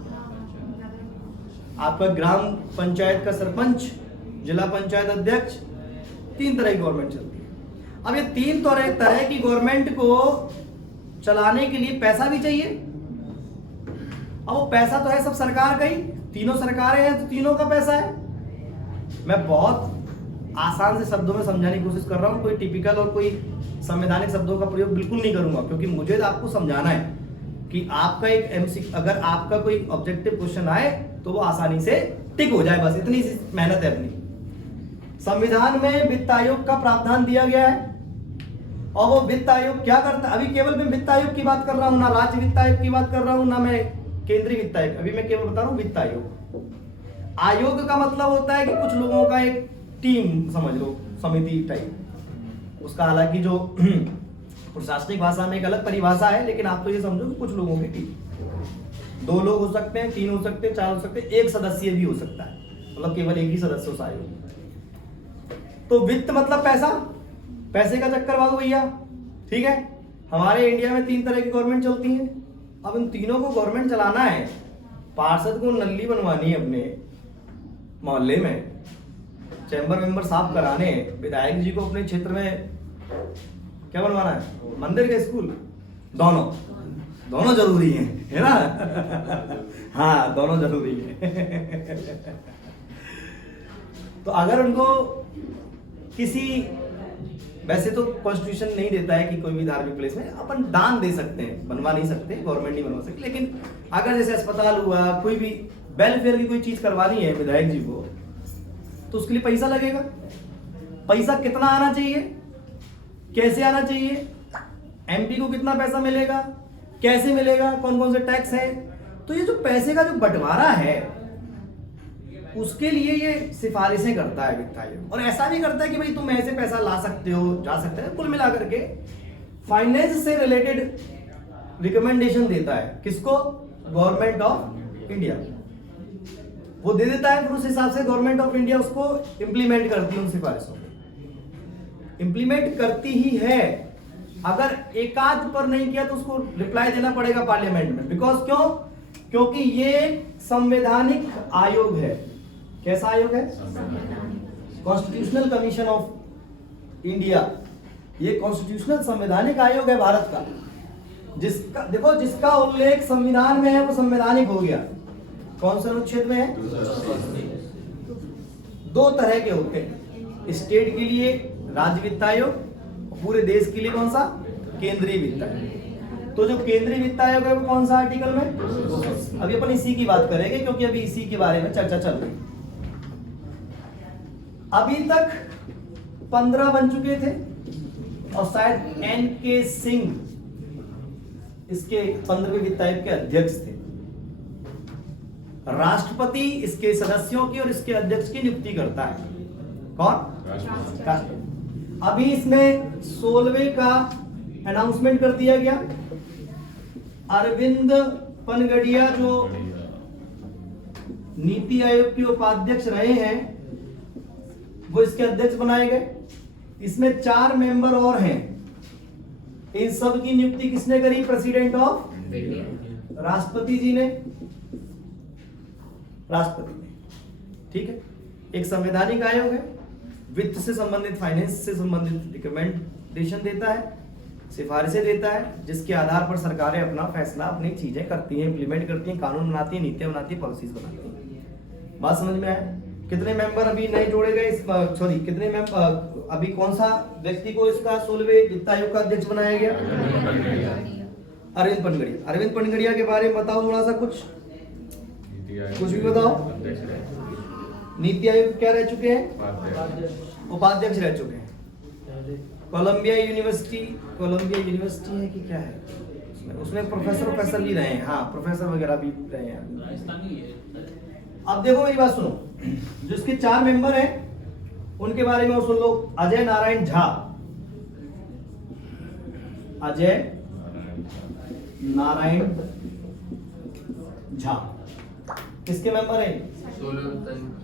आपका ग्राम पंचायत का सरपंच, जिला पंचायत अध्यक्ष, 3 तरह की गवर्नमेंट चलती है। अब ये 3 तरह की गवर्नमेंट को चलाने के लिए पैसा भी चाहिए। अब वो पैसा तो है सब सरकार का ही, तीनों सरकारें हैं तो तीनों का पैसा है। मैं बहुत आसान से शब्दों में समझाने की कोशिश कर रहा हूं, कोई टिपिकल और कोई संवैधानिक शब्दों का प्रयोग बिल्कुल नहीं करूंगा, क्योंकि मुझे आपको समझाना है कि आपका एक एमसी, अगर आपका कोई ऑब्जेक्टिव क्वेश्चन आए तो वो आसानी से टिक हो जाए, बस इतनी सी मेहनत है अपनी। संविधान में वित्त आयोग का प्रावधान दिया गया है, और वो वित्त आयोग क्या करता है, अभी केवल मैं वित्त आयोग की बात कर रहा हूं, ना राज्य वित्त आयोग की बात कर रहा हूं, ना मैं केंद्रीय वित्त आयोग, अभी मैं केवल बता रहा हूं वित्त आयोग। आयोग का मतलब होता है कि कुछ लोगों का एक टीम समझ लो, समिति टाइप। उसका हालांकि जो प्रशासनिक भाषा में एक अलग परिभाषा है, लेकिन आप तो ये समझो कि कुछ लोगों की टीम, 2 लोग हो सकते हैं, 3 हो सकते हैं, 4 हो सकते हैं, 1 सदस्य भी हो सकता है, मतलब केवल एक ही सदस्य उस आयोग। तो वित्त मतलब पैसा, पैसे का चक्कर बाबू भैया, ठीक है। हमारे इंडिया में 3 तरह की गवर्नमेंट चलती है। अब इन तीनों को गवर्नमेंट चलाना है, पार्षद को नल्ली बनवानी है अपने मोहल्ले में, चैम्बर मेंबर साफ कराने हैं, विधायक जी को अपने क्षेत्र में क्या बनवाना है, मंदिर के स्कूल, दोनों जरूरी है ना हाँ दोनों जरूरी है तो अगर उनको किसी, वैसे तो कॉन्स्टिट्यूशन नहीं देता है कि कोई भी धार्मिक प्लेस में अपन दान दे सकते हैं, बनवा नहीं सकते, गवर्नमेंट नहीं बनवा सकती, लेकिन अगर जैसे अस्पताल हुआ, कोई भी वेलफेयर की कोई चीज करवानी है विधायक जी को, तो उसके लिए पैसा लगेगा। पैसा कितना आना चाहिए, कैसे आना चाहिए, एमपी को कितना पैसा मिलेगा, कैसे मिलेगा, कौन कौन से टैक्स है। तो ये जो पैसे का जो बंटवारा है उसके लिए ये सिफारिशें करता है वित्त आयोग, और ऐसा भी करता है कि भाई तुम ऐसे पैसा ला सकते हो, जा सकते हैं। कुल मिलाकर के फाइनेंस से रिलेटेड रिकमेंडेशन देता है किसको, गवर्नमेंट ऑफ इंडिया। वो दे देता है, फिर उस हिसाब से गवर्नमेंट ऑफ इंडिया उसको इंप्लीमेंट करती है, उन सिफारिशों को इंप्लीमेंट करती ही है। अगर एकाध पर नहीं किया तो उसको रिप्लाई देना पड़ेगा पार्लियामेंट में, बिकॉज क्यों, क्योंकि ये संवैधानिक आयोग है। कैसा आयोग है, कॉन्स्टिट्यूशनल कमीशन ऑफ इंडिया। ये कॉन्स्टिट्यूशनल संवैधानिक आयोग है भारत का, जिसका देखो जिसका उल्लेख संविधान में है वो संवैधानिक हो गया। कौन से अनुच्छेद में है, 2 तरह के होते हैं, स्टेट के लिए राज्य वित्त आयोग, पूरे देश के लिए कौन सा, केंद्रीय वित्त आयोग। तो जो केंद्रीय वित्त आयोग है वो कौन सा आर्टिकल में, अभी अपन इसी की बात करेंगे क्योंकि अभी इसी के बारे में चर्चा चल रही। अभी तक 15 बन चुके थे, और शायद एन.के. सिंह इसके 15वें वित्त आयोग के अध्यक्ष थे। राष्ट्रपति इसके सदस्यों की और इसके अध्यक्ष की नियुक्ति करता है। कौन, राष्ट्रपति। अभी इसमें 16वें का अनाउंसमेंट कर दिया गया। अरविंद पनगड़िया जो नीति आयोग के उपाध्यक्ष रहे हैं वो इसके अध्यक्ष बनाए गए। इसमें 4 मेंबर और हैं। इन सब की नियुक्ति किसने करी, प्रेसिडेंट ऑफ राष्ट्रपति जी ने, राष्ट्रपति ने, ठीक है। एक संवैधानिक आयोग है, वित्त से संबंधित, फाइनेंस से संबंधित रिकमेंडेशन देता है, सिफारिशें देता है, जिसके आधार पर सरकारें अपना फैसला, अपनी चीजें करती हैं, इम्प्लीमेंट करती हैं, कानून बनाती हैं, नीतियां बनाती हैं, पॉलिसीज बनाती हैं। बात समझ में आया? कितने मेंबर अभी नए जोड़े गए, सॉरी कितने मेंबर अभी, कौन सा व्यक्ति को इसका 16वें वित्त आयोग का अध्यक्ष बनाया गया? अरविंद पनगड़िया। अरविंद पनगड़िया के बारे में बताओ थोड़ा सा, कुछ भी बताओ। नीति आयोग क्या रह चुके हैं? उपाध्यक्ष रह चुके हैं। कोलंबिया यूनिवर्सिटी है कि क्या है, उसमें प्रोफेसर भी रहे हैं, हाँ प्रोफेसर वगैरह भी रहे हैं। अब देखो मेरी बात सुनो, जिसके 4 मेंबर हैं उनके बारे में सुन लो। अजय नारायण झा, अजय नारायण झा किसके मेंबर है?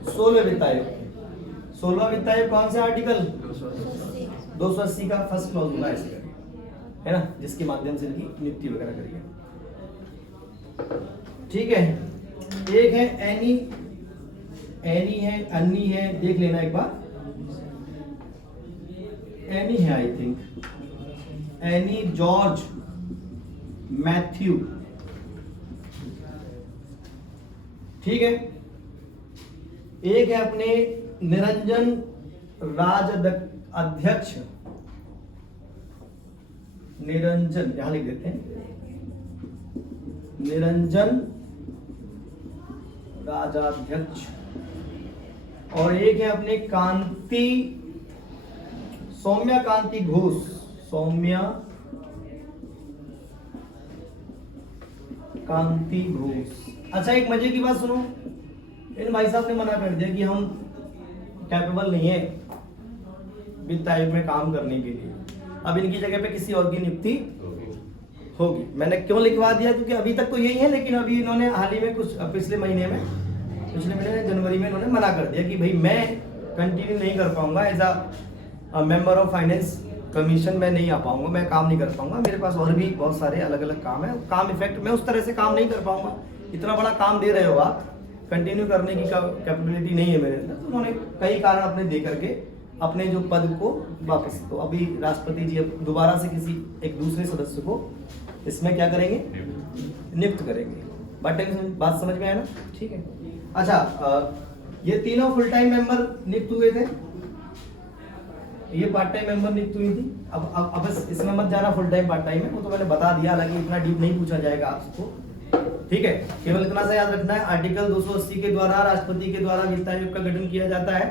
16वें वित्त आयोग। 16वां वित्त आयोग कौन से आर्टिकल? 280 का फर्स्ट क्लॉज होगा इसका, है ना, जिसके माध्यम से इनकी नियुक्ति वगैरह करिए। ठीक है, एक है एनी है, अन्नी है, देख लेना एक बार। एनी है I think, any George Matthew. ठीक है, एक है अपने निरंजन राज अध्यक्ष, निरंजन यहां लिख देते हैं, निरंजन राजाध्यक्ष। और एक है अपने कांति, सौम्या कांति घोष, सौम्या कांति घोष। अच्छा एक मजे की बात सुनो, इन भाई साहब ने मना कर दिया कि हम कैपेबल नहीं है वित्त आयोग में काम करने के लिए, अब इनकी जगह पे किसी और की नियुक्ति होगी। मैंने क्यों लिखवा दिया, क्योंकि अभी तक तो यही है, लेकिन अभी इन्होंने हाल ही में कुछ पिछले महीने जनवरी में इन्होंने मना कर दिया कि भाई मैं कंटिन्यू नहीं कर पाऊंगा as a member of finance commission, मैं नहीं आ पाऊंगा, मैं काम नहीं कर पाऊंगा, मेरे पास और भी बहुत सारे अलग अलग काम है, काम इफेक्ट मैं उस तरह से काम नहीं कर पाऊंगा, इतना बड़ा काम दे रहे हो आप, कंटिन्यू करने की कैपेबिलिटी नहीं है मेरे अंदर। तो उन्होंने कई कारण अपने दे करके अपने जो पद को वापस, तो अभी राष्ट्रपति जी अब दोबारा से किसी एक दूसरे सदस्य को इसमें क्या करेंगे, नियुक्त करेंगे। बात समझ में आया ना? ठीक है। अच्छा, ये तीनों फुल टाइम मेंबर नियुक्त हुए थे, ये पार्ट टाइम मेंबर नियुक्त हुई थी। अब बस इसमें मत जाना फुल टाइम पार्ट टाइम है, वो तो मैंने बता दिया, हालांकि इतना डीप नहीं पूछा जाएगा आपको। ठीक है, केवल इतना सा याद रखना है, आर्टिकल 280 के द्वारा राष्ट्रपति के द्वारा वित्त आयोग का गठन किया जाता है।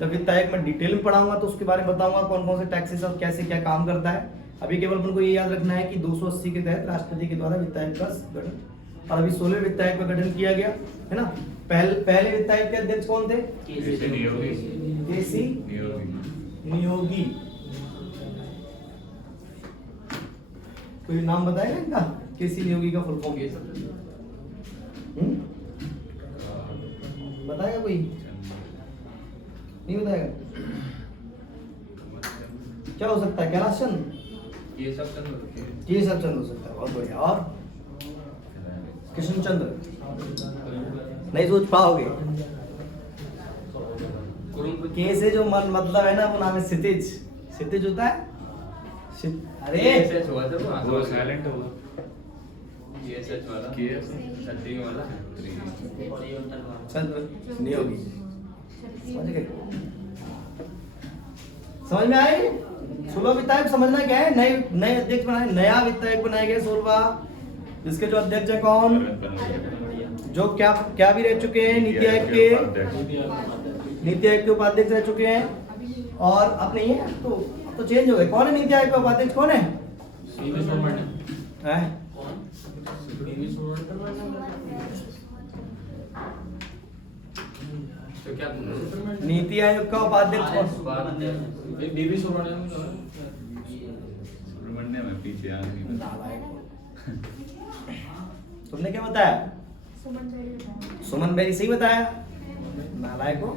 जब वित्त आयोग में डिटेल में पढ़ाऊंगा तो उसके बारे में बताऊंगा कौन कौन से टैक्सेस और कैसे क्या काम करता है। अभी केवल उनको ये याद रखना है कि 280 के तहत राष्ट्रपति के द्वारा वित्त आयोग का गठन, और अभी 16वें वित्त आयोग का गठन किया गया है ना। पहले वित्त आयोग के अध्यक्ष कौन थे? केसी नियोगी। कोई नाम बताएगा इनका? केसी नियोगी का फुल फॉर्म बताएगा कोई? नहीं बताएगा? क्या हो सकता है? कैलाश चंद, ये सब चंद हो सकता है। बहुत बढ़िया। और कृष्ण चंद्र नहीं सोच पाओगे। के से जो मन मतलब है ना, वो नाम है क्षितिज। क्षितिज होता है, अरे वो साइलेंट होगा, चंद्र नियोगी। समझ में आई? 16 वित्त आयोग समझना क्या है? नए अध्यक्ष बनाए, नया वित्त आयोग बनाया गया 16वां, जिसके जो अध्यक्ष है कौन, जो क्या भी रह चुके हैं नीति आयोग के उपाध्यक्ष रह चुके हैं। और अब नहीं है, तो चेंज हो गए। कौन है नीति आयोग का उपाध्यक्ष? कौन है? नीति आयोग का उपाध्यक्ष कौन? सुब्रमण्यम है, पीछे आ नहीं। तुमने क्या बताया? सुमन बेरी सही बताया। नालायक को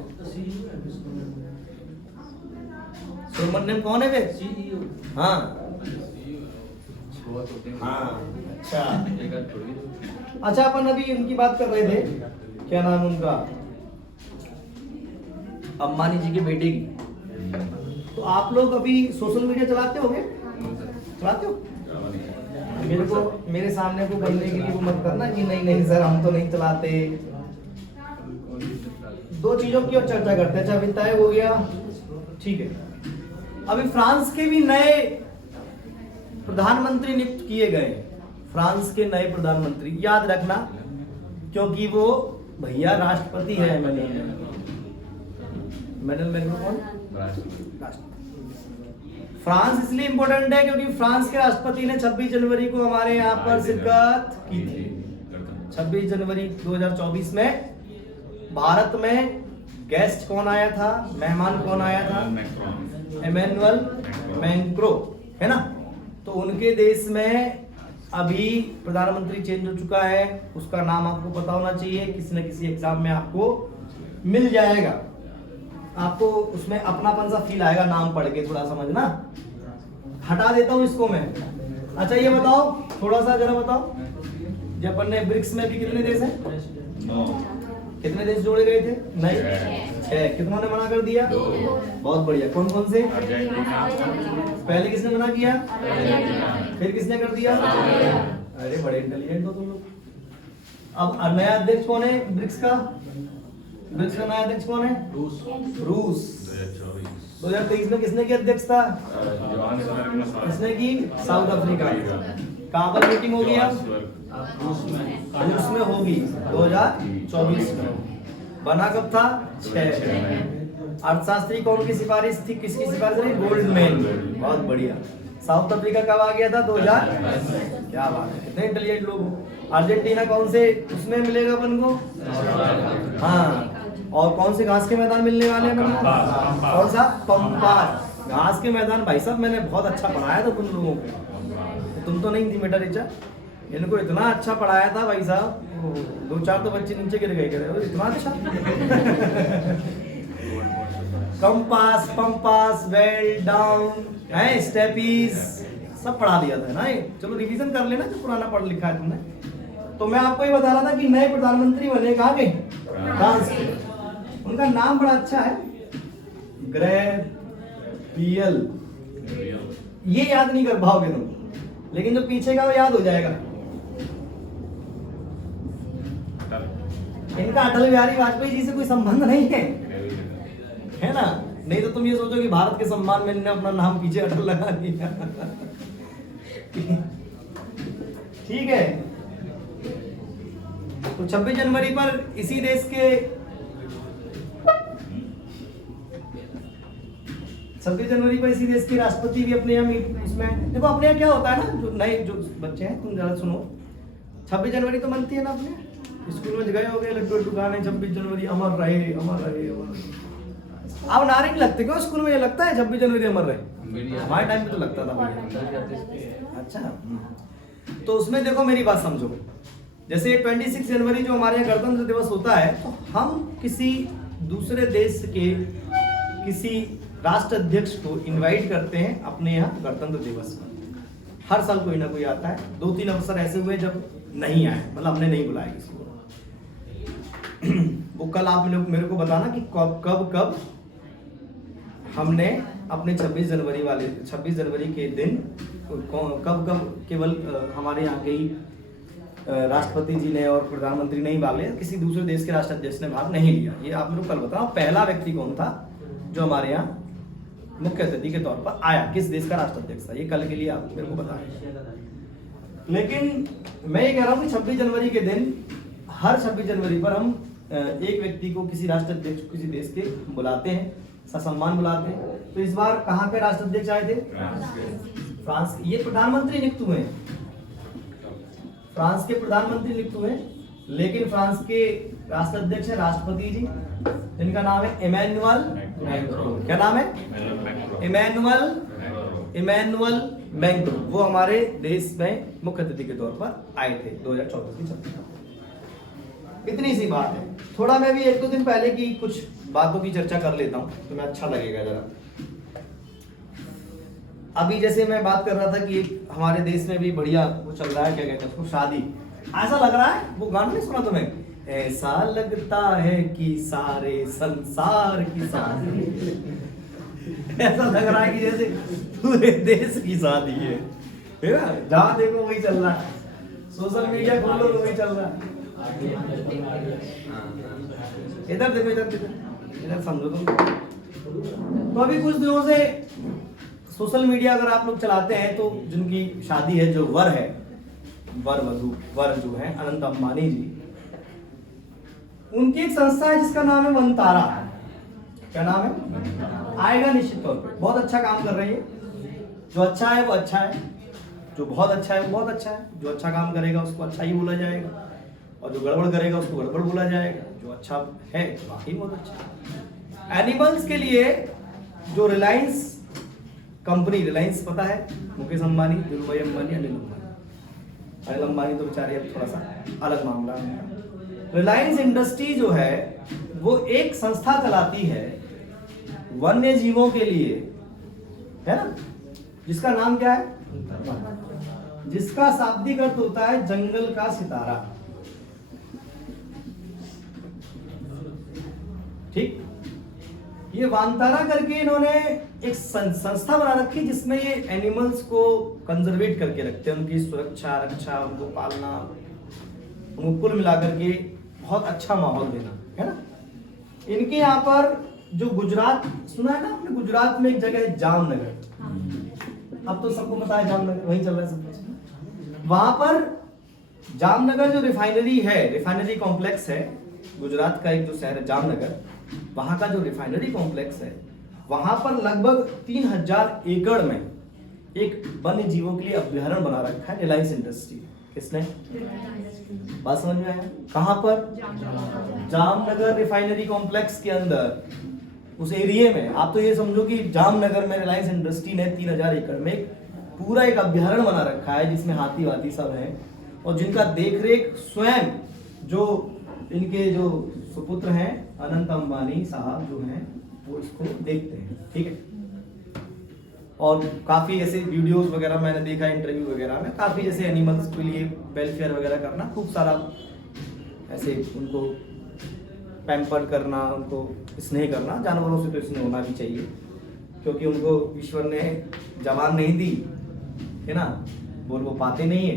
सुब्रमण्यम कौन है वे? हाँ अच्छा, अपन अभी उनकी बात कर रहे थे, क्या नाम उनका, अंबानी जी के बेटे की। तो आप लोग अभी सोशल मीडिया चलाते होंगे? चलाते हो? मेरे को मेरे सामने को बनने के लिए वो मत करना कि नहीं नहीं सर हम तो नहीं चलाते। दो चीजों की और चर्चा करते हैं। अच्छा अभी तय हो गया, ठीक है। अभी फ्रांस के भी नए प्रधानमंत्री नियुक्त किए गए। फ्रांस के नए प्रधानमंत्री याद रखना, क्योंकि वो भैया राष्ट्रपति है। मैनुअल मैक्रों कौन? राष्ट्रपति। फ्रांस इसलिए इंपॉर्टेंट है क्योंकि फ्रांस के राष्ट्रपति ने 26 जनवरी को हमारे यहाँ पर शिरकत की थी। 26 जनवरी 2024 में भारत में गेस्ट कौन आया था, मेहमान कौन आया था? इमैनुअल मैक्रों, है ना। तो उनके देश में अभी प्रधानमंत्री चेंज हो चुका है। उसका नाम आपको पता होना चाहिए, किसी न किसी एग्जाम में आपको मिल जाएगा। आपको उसमें अपनापन सा फील आएगा नाम पढ़ के, थोड़ा समझना। हटा देता हूँ इसको मैं। अच्छा ये बताओ, थोड़ा सा जरा बताओ, जब अपन ने ब्रिक्स में भी कितने देश हैं? कितने देश जोड़े गए थे? नहीं, 6। कितनों ने मना कर दिया? 2। बहुत बढ़िया। कौन कौन से? पहले किसने मना किया? फिर किसने कर दिया? अरे बड़े इंटेलिजेंट हो तुम लोग। अब नया अध्यक्ष कौन है ब्रिक्स का? ब्रिक्स का नया अध्यक्ष कौन है? रूस। 2023 में किसने की अध्यक्षता? किसने की? South Africa. कहाँ पर मीटिंग होगी? अब रूस में होगी 2024 में। बना कब था? 6। अर्थशास्त्री कौन की सिफारिश थी? किसकी सिफारिश रही? गोल्डमैन। बहुत बढ़िया। साउथ अफ्रीका कब आ गया था? 2000। क्या बात है, कितने इंटेलिजेंट लोग हो। अर्जेंटीना कौन से उसमें मिलेगा अपन को? हाँ। और कौन से घास के मैदान मिलने वाले हैं? कौन सा? पंपास घास के मैदान। भाई साहब मैंने बहुत अच्छा पढ़ाया था तुम लोगों को। तुम तो नहीं थी बेटा टीचर, इनको इतना अच्छा पढ़ाया था भाई साहब। 2-4 तो बच्चे नीचे गिर गए, इतना अच्छा। कंपास, पंपास, वेल डाउन है, स्टेपीज सब पढ़ा दिया था ना ये। चलो रिवीजन कर लेना जो पुराना पढ़ लिखा है तुमने। तो मैं आपको ये बता रहा था कि नए प्रधानमंत्री बने कहाँ के? फ्रांस के। उनका नाम बड़ा अच्छा है, गैब्रियल। ये याद नहीं कर पाओगे तुम, लेकिन जो पीछे का वो याद हो जाएगा। इनका अटल बिहारी वाजपेयी जी से कोई संबंध नहीं है ना। नहीं तो तुम ये सोचो कि भारत के सम्मान में इन्होंने अपना नाम पीछे अटल लगा दिया। ठीक है। तो 26 जनवरी पर इसी देश के 26 जनवरी पर इसी देश के राष्ट्रपति भी अपने यहाँ उसमें। देखो अपने यहाँ क्या होता है ना, जो नए जो बच्चे हैं तुम जरा सुनो। 26 जनवरी तो मनती है ना अपने स्कूल में गए हो गए, लड्डू गाने 26 जनवरी अमर रहे अमर रहे अमर। अब नारे नहीं लगते क्यों स्कूल में? ये लगता है 26 जनवरी अमर रहे। हमारे टाइम पे तो लगता था। अच्छा, तो उसमें देखो मेरी बात समझो। जैसे 26 जनवरी जो हमारे यहाँ गणतंत्र दिवस होता है, तो हम किसी दूसरे देश के किसी राष्ट्र अध्यक्ष को इनवाइट करते हैं अपने यहाँ गणतंत्र दिवस पर। हर साल कोई ना कोई आता है। 2-3 अवसर ऐसे हुए जब नहीं आए, मतलब हमने नहीं बुलाया किसी को। वो कल आप लोग मेरे को बताना कि कब हमने अपने 26 जनवरी के दिन कब केवल हमारे यहाँ के ही राष्ट्रपति जी ने और प्रधानमंत्री नहीं भाग लिया, किसी दूसरे देश के राष्ट्राध्यक्ष ने भाग नहीं लिया। ये आप लोग कल बताओ पहला व्यक्ति कौन था जो हमारे यहाँ मुख्य अतिथि के तौर पर आया, किस देश का राष्ट्राध्यक्ष था? ये कल के लिए आप मेरे को बताएं। लेकिन मैं ये कह रहा हूँ कि 26 जनवरी के दिन, हर 26 जनवरी पर हम एक व्यक्ति को, किसी राष्ट्राध्यक्ष को किसी देश के बुलाते हैं, ससम्मान बुलाते हैं। तो इस बार कहाँ के राष्ट्राध्यक्ष आए थे? फ्रांस के। ये प्रधानमंत्री नियुक्त हुए हैं, फ्रांस के प्रधानमंत्री नियुक्त हुए, लेकिन फ्रांस के राष्ट्राध्यक्ष है राष्ट्रपति जी, जिनका नाम है इमैनुअल मैक्रों। क्या नाम है? Emmanuel Macron. वो हमारे देश में मुख्य अतिथि के तौर पर आए थे 2024 की 26। इतनी सी बात है। थोड़ा मैं भी 1-2 दिन पहले की कुछ बातों की चर्चा कर लेता हूँ, तो मैं अच्छा लगेगा जरा। अभी जैसे मैं बात कर रहा था कि हमारे देश में भी बढ़िया वो चल रहा है, क्या कहते हैं उसको, शादी। ऐसा लग रहा है, वो गाना नहीं सुना तुम्हें? ऐसा लगता है कि सारे संसार की शादी। ऐसा लग रहा है कि जैसे पूरे देश की शादी है। है ना, जहाँ देखो वही चल रहा है, सोशल मीडिया खोलो तो वही चल रहा है। इधर देखो, इधर देखो, इधर समझो तुम। तो अभी कुछ दिनों से सोशल मीडिया अगर आप लोग चलाते हैं तो जिनकी शादी है, जो वर है, वर जो है अनंत अंबानी जी, उनकी एक संस्था है जिसका नाम है वनतारा। क्या नाम है? आएगा निश्चित तौर पे, बहुत अच्छा काम कर रही है। जो अच्छा है वो अच्छा है, जो बहुत अच्छा है वो बहुत अच्छा है। जो अच्छा काम करेगा उसको अच्छा ही बोला जाएगा, और जो गड़बड़ करेगा उसको गड़बड़ बोला जाएगा। जो अच्छा है वाकई बहुत अच्छा है। एनिमल्स के लिए जो रिलायंस कंपनी, रिलायंस पता है, मुकेश अंबानी, धीरूभाई अंबानी, अनिल अंबानी तो बेचारे अब थोड़ा सा अलग मामला है। रिलायंस इंडस्ट्री जो है वो एक संस्था चलाती है वन्य जीवों के लिए, है ना, जिसका नाम क्या है? जिसका शाब्दिक अर्थ होता है जंगल का सितारा। ठीक, ये वानतारा करके इन्होंने एक संस्था बना रखी जिसमें ये एनिमल्स को कंजर्वेट करके रखते हैं, उनकी सुरक्षा, रक्षा, उनको पालना, उनको कुल मिलाकर के बहुत अच्छा माहौल देना, है ना। इनके यहाँ पर जो गुजरात, सुना है ना आपने, गुजरात में एक जगह है जामनगर, अब तो सबको पता है जामनगर, वहीं चल रहा है सब कुछ। वहां पर जामनगर जो रिफाइनरी है, रिफाइनरी कॉम्प्लेक्स है, गुजरात का एक जो शहर है जामनगर, वहां का जो रिफाइनरी कॉम्प्लेक्स है, वहां पर लगभग 3000 एकड़ में एक वन्य जीवों के लिए अभ्यारण्य बना रखा है रिलायंस इंडस्ट्री। किसने? बात समझ में आया? कहां पर? जामनगर रिफाइनरी कॉम्प्लेक्स के अंदर, उस एरिया में। आप तो ये समझो कि जामनगर में रिलायंस इंडस्ट्री ने 3000 एकड़ में पूरा एक अभ्यारण्य बना रखा है, जिसमें हाथी वाथी सब है, और जिनका देखरेख स्वयं जो इनके जो सुपुत्र हैं अनंत अंबानी साहब जो हैं वो इसको देखते हैं। ठीक है, और काफी ऐसे वीडियोस वगैरह मैंने देखा, इंटरव्यू वगैरह में, काफी जैसे एनिमल्स के लिए वेलफेयर वगैरह करना, खूब सारा ऐसे उनको पैम्पर करना, उनको स्नेह करना। जानवरों से तो स्नेह होना भी चाहिए, क्योंकि उनको ईश्वर ने जबान नहीं दी है ना, बोल वो पाते नहीं है।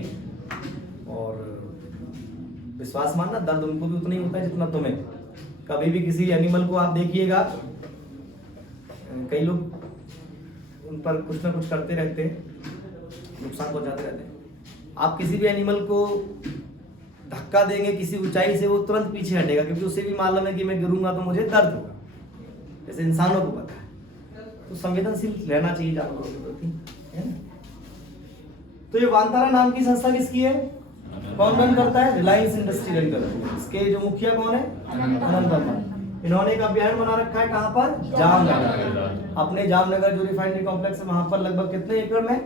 और विश्वास मानना, दर्द उनको भी उतना ही होता है जितना तुम्हें। कभी भी किसी एनिमल को आप देखिएगा, कई लोग उन पर कुछ ना कुछ करते रहते हैं, नुकसान पहुंचाते रहते हैं। आप किसी भी एनिमल को धक्का देंगे किसी ऊंचाई से, वो तुरंत पीछे हटेगा, क्योंकि उसे भी मालूम है कि मैं गिरूंगा तो मुझे दर्द होगा, जैसे इंसानों को पता है। तो संवेदनशील रहना चाहिए जानवरों के प्रति, है ना। तो ये वानतारा नाम की संस्था किसकी है? कौन रन करता है? रिलायंस इंडस्ट्री रन करता है। इसके जो मुखिया कौन है? अनंत अंबानी। इन्होंने एक अभ्यारण्य बना रखा है, कहां पर? जामनगर। अपने जामनगर जो रिफाइनरी कॉम्प्लेक्स है, वहां पर लगभग कितने एकड़ में?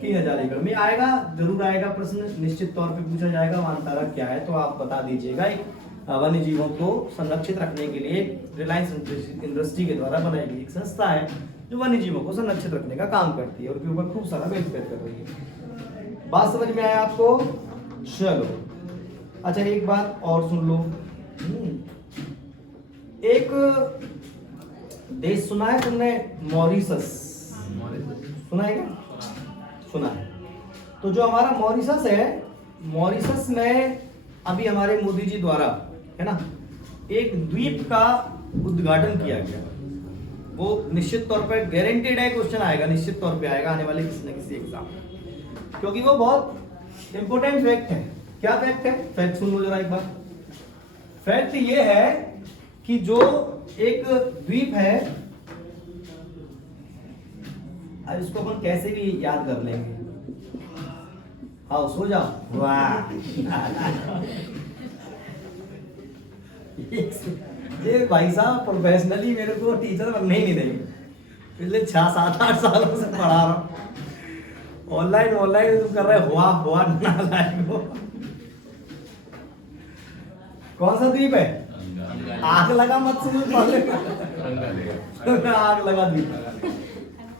3000 एकड़ में। आएगा, जरूर आएगा प्रश्न, निश्चित तौर पे पूछा जाएगा वानतारा क्या है, तो आप बता दीजिएगा। एक वन्य जीवों को संरक्षित रखने के लिए रिलायंस इंडस्ट्री के द्वारा बनाई गई एक संस्था है जो वन्य जीवों को संरक्षित रखने का काम करती है और उनके ऊपर खूब सारा वेलफेयर कर रही है। बात समझ में आया आपको? चलो, अच्छा एक बात और सुन लो। एक देश सुना है तुमने, मॉरिशस? सुना है क्या? सुना है। तो जो हमारा मॉरिशस है, मॉरिशस में अभी हमारे मोदी जी द्वारा, है ना, एक द्वीप का उद्घाटन किया गया। वो निश्चित तौर पर गारंटेड है, क्वेश्चन आएगा, निश्चित तौर पे आएगा आने वाले किसी न किसी एग्जाम में, क्योंकि वो बहुत इंपॉर्टेंट फैक्ट है। क्या फैक्ट है? फैक्ट सुन लो जरा एक बार। फैक्ट ये है कि जो एक द्वीप है, अब इसको अपन कैसे भी याद कर लेंगे। हाँ, सो जाओ। वाह, ये भाई साहब प्रोफेशनली मेरे को टीचर बनने ही नहीं देंगे। पिछले 6-7-8 सालों से पढ़ा रहा हूँ, ऑनलाइन तुम कर रहे हुआ नालायक हो। कौन सा द्वीप है? आग लगा मत सुनो पहले। आग लगा द्वीप,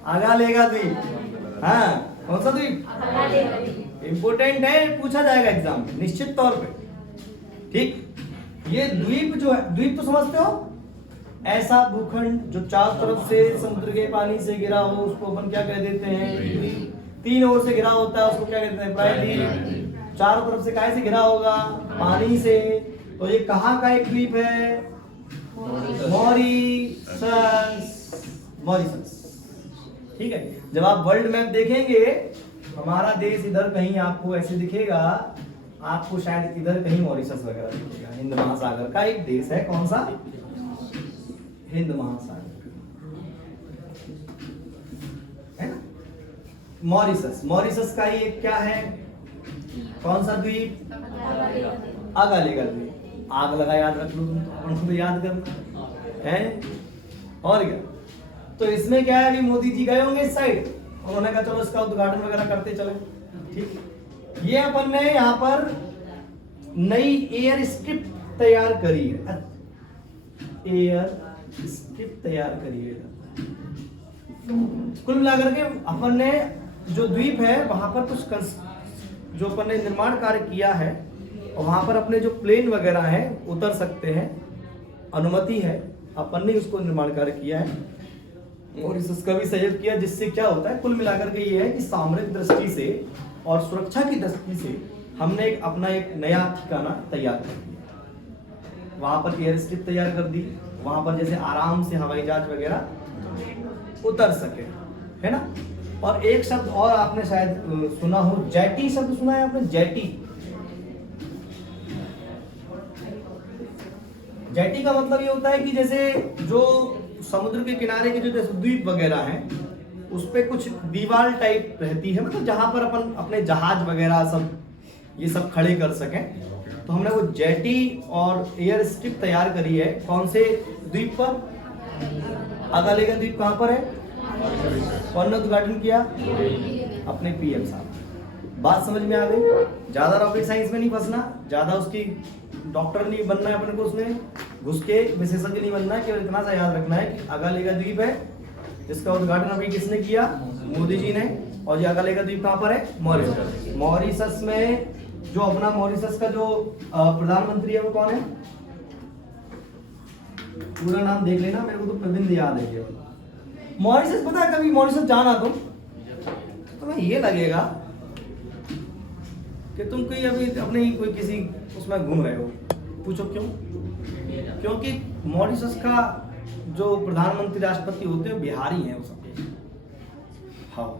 आगा लेगा द्वीप। हाँ, कौन सा द्वीप? इंपोर्टेंट है, पूछा जाएगा एग्जाम में निश्चित तौर पे। ठीक, ये द्वीप जो है, द्वीप तो समझते हो, ऐसा भूखंड जो चारों तरफ से समुद्र के पानी से घिरा हो, उसको अपन क्या कह देते हैं? द्वीप। तीन ओर से घिरा होता है उसको क्या कहते हैं? प्रायद्वीप। चारों तरफ से काहे से घिरा होगा? पानी से। तो ये कहाँ का एक द्वीप है? मॉरिशस। ठीक है, जब आप वर्ल्ड मैप देखेंगे हमारा देश इधर कहीं आपको ऐसे दिखेगा, आपको शायद इधर कहीं मॉरिशस वगैरह दिखेगा। हिंद महासागर का एक देश है, कौन सा? हिंद महासागर है ना, मॉरिशस। मॉरिशस का ये क्या है? कौन सा द्वीप? अगालेगा द्वीप। आग लगा याद रख लो, तुम तो अपन को याद करना है। और क्या, तो इसमें क्या है, अभी मोदी जी गए होंगे इस साइड, उन्होंने कहा चलो इसका उद्घाटन वगैरह करते चले। ठीक, ये अपन ने यहाँ पर नई एयर स्ट्रिप तैयार करी है। एयर स्ट्रिप तैयार करी है। कुल मिलाकर के अपन ने जो द्वीप है वहां पर कुछ जो अपन ने निर्माण कार्य किया है, और वहां पर अपने जो प्लेन वगैरह हैं उतर सकते हैं, अनुमति है। अपन ने उसको निर्माण कार्य किया है और इसका भी सहयोग किया, जिससे क्या होता है, कुल मिलाकर के ये है कि सामरिक दृष्टि से और सुरक्षा की दृष्टि से हमने अपना एक नया ठिकाना तैयार कर दिया। वहां पर एयर स्ट्रिप तैयार कर दी, वहां पर जैसे आराम से हवाई जहाज वगैरह उतर सके, है ना। और एक शब्द और आपने शायद सुना हो, जेटी शब्द सुना है आपने? जेटी। जेटी का मतलब ये होता है कि जैसे जो समुद्र के किनारे के जो जैसे द्वीप वगैरह हैं उस पे कुछ दीवार टाइप रहती है, मतलब जहां पर अपन अपने जहाज वगैरह सब ये सब खड़े कर सकें। तो हमने वो जेटी और एयर स्ट्रिप तैयार करी है। कौन से द्वीप पर? अगालेगा द्वीप कहां पर है? कौन ने उद्घाटन किया? अपने पीएम साहब। बात समझ में आ गई? ज्यादा रॉकेट साइंस में नहीं फंसना, ज्यादा उसकी डॉक्टर नहीं बनना है अपने को, उसमें घुस के विशेषज्ञ नहीं बनना है। केवल इतना सा याद रखना है कि अगालेगा द्वीप है, जिसका उद्घाटन अभी किसने किया? मोदी जी ने। और ये अगालेगा द्वीप कहाँ पर है? मॉरिशस। मॉरिशस में जो अपना मॉरिशस का जो प्रधानमंत्री है वो कौन है? पूरा नाम देख लेना, मेरे को तो प्रतिनिधि याद है केवल। मॉरिशस पता है, कभी मॉरिशस जाना तुम तो तुम्हें ये लगेगा कि तुम कोई अभी अपने ही कोई किसी उसमें घूम रहे हो। पूछो क्यों? क्योंकि मॉरिशस का जो प्रधानमंत्री राष्ट्रपति होते हैं बिहारी हैं वो सब। हाँ,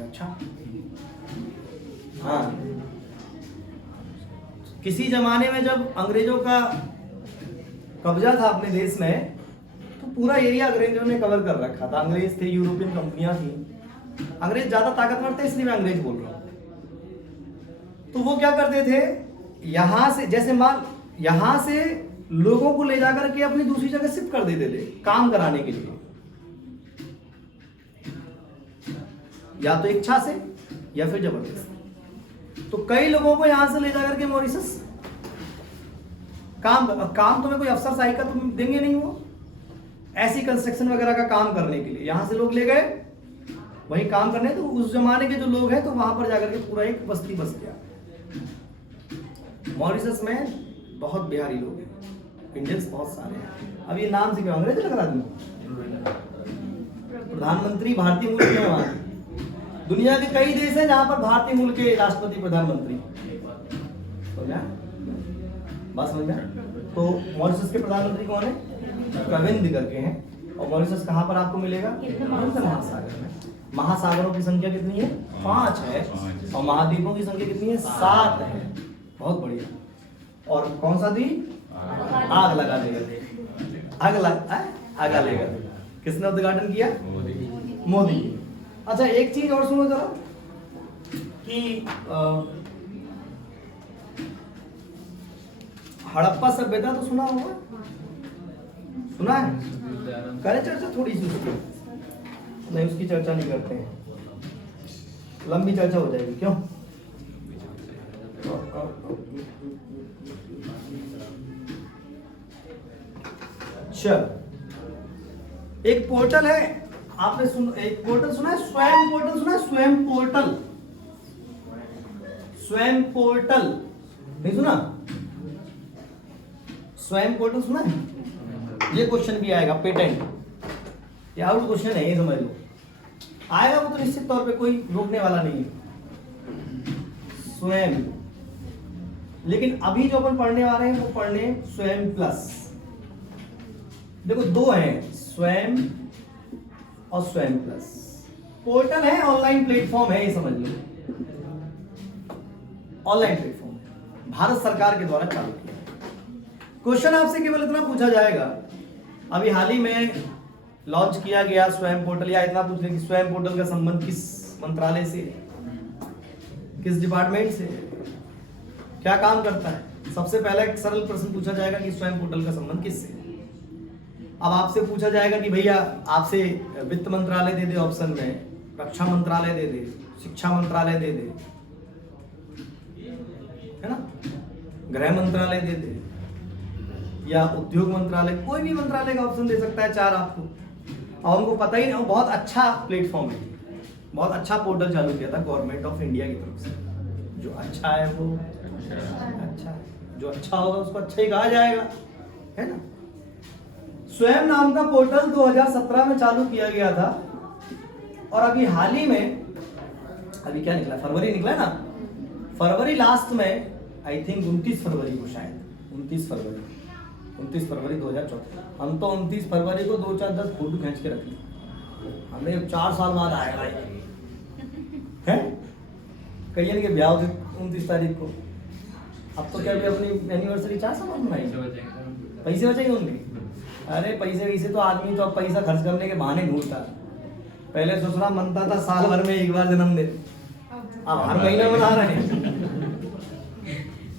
अच्छा। हाँ, किसी जमाने में जब अंग्रेजों का कब्जा था अपने देश में, तो पूरा एरिया अंग्रेजों ने कवर कर रखा था। अंग्रेज थे, यूरोपियन कंपनियां थी। अंग्रेज ज्यादा ताकतवर थे, इसलिए मैं अंग्रेज बोल रहा हूं। तो वो क्या करते थे, यहां से जैसे मान यहां से लोगों को ले जाकर के अपनी दूसरी जगह शिफ्ट कर देते थे काम कराने के लिए, या तो इच्छा से या फिर जबरदस्ती। तो कई लोगों को यहां से ले जाकर के मॉरिशस काम तुम्हें कोई अफसर शाही का तुम देंगे नहीं, वो ऐसी कंस्ट्रक्शन वगैरह का काम करने के लिए यहां से लोग ले गए वहीं काम करने। तो उस जमाने के जो लोग हैं तो वहां पर जाकर के पूरा एक बस्ती बस गया। मॉरिशस में बहुत बिहारी लोग हैं, इंडियंस बहुत सारे हैं। अब ये नाम से क्यों अंग्रेज लग रहा है? प्रधानमंत्री भारतीय मूल के वहां, दुनिया के कई देश हैं जहां पर भारतीय मूल के राष्ट्रपति प्रधानमंत्री। बात समझ में? तो मॉरिशस के प्रधानमंत्री कौन है? कोविंद करके हैं। और मॉरिशस कहां पर आपको मिलेगा? हिंद महासागर में। महासागरों की संख्या कितनी है? 5 है। और महाद्वीपों की संख्या कितनी है? 7 है। बहुत बढ़िया। और कौन सा द्वीप? आग लगा लेगा। आग लेगा। किसने उद्घाटन किया? मोदी। अच्छा, एक चीज और सुनो जरा कि हड़प्पा सभ्यता तो सुना होगा, सुना है? करें चर्चा थोड़ी सी उसकी? नहीं, उसकी चर्चा नहीं करते हैं, लंबी चर्चा हो जाएगी। क्यों? चल, एक पोर्टल है, आपने एक पोर्टल सुना है? स्वयं पोर्टल सुना है? स्वयं पोर्टल, स्वयं पोर्टल नहीं सुना? स्वयं पोर्टल सुना है? ये क्वेश्चन भी आएगा, पेटेंट। ये आउट क्वेश्चन है, ये समझ लो। आएगा वो तो निश्चित तौर पे, कोई रोकने वाला नहीं है। स्वयं, लेकिन अभी जो अपन पढ़ने वाले हैं वो पढ़ने स्वयं प्लस। देखो दो हैं, स्वयं और स्वयं प्लस। पोर्टल है, ऑनलाइन प्लेटफॉर्म है, ये समझ लो, ऑनलाइन प्लेटफॉर्म है, भारत सरकार के द्वारा चालू किया। क्वेश्चन आपसे केवल इतना पूछा जाएगा, अभी हाल ही में लॉन्च किया गया स्वयं पोर्टल, या इतना पूछ लें कि स्वयं पोर्टल का संबंध किस मंत्रालय से, किस डिपार्टमेंट से, क्या काम करता है। सबसे पहला एक सरल प्रश्न पूछा जाएगा कि स्वयं पोर्टल का संबंध किससे। अब आपसे पूछा जाएगा कि भैया आपसे वित्त मंत्रालय दे दे ऑप्शन में, रक्षा मंत्रालय दे दे, शिक्षा मंत्रालय दे दे, है ना, गृह मंत्रालय दे दे, या उद्योग मंत्रालय, कोई भी मंत्रालय का ऑप्शन दे सकता है चार आपको, और उनको पता ही नहीं। बहुत अच्छा प्लेटफॉर्म है, बहुत अच्छा पोर्टल चालू किया था गवर्नमेंट ऑफ इंडिया की तरफ से। जो अच्छा है वो अच्छा है, जो अच्छा होगा उसको अच्छा ही कहा जाएगा, है ना। स्वयं नाम का पोर्टल 2017 में चालू किया गया था, और अभी हाल ही में, अभी क्या निकला, फरवरी निकला ना, फरवरी लास्ट में, आई थिंक 29 फरवरी को, शायद 29 फरवरी 2014, हम तो 29 फरवरी को 2-4-10 फोटो खींच के रख ली, हमें 4 साल बाद आएगा है। कईयन के ब्याह थे 29 तारीख को, अब तो क्या भी अपनी एनिवर्सरी 4 साल बाद मनाएंगे, पैसे बचेंगे उनके। अरे पैसे वैसे तो आदमी तो अब पैसा खर्च करने के बहाने ढूंढता है। पहले ससुरा मनता था साल भर में एक बार जन्मदिन, अब हर महीने मना रहे हैं।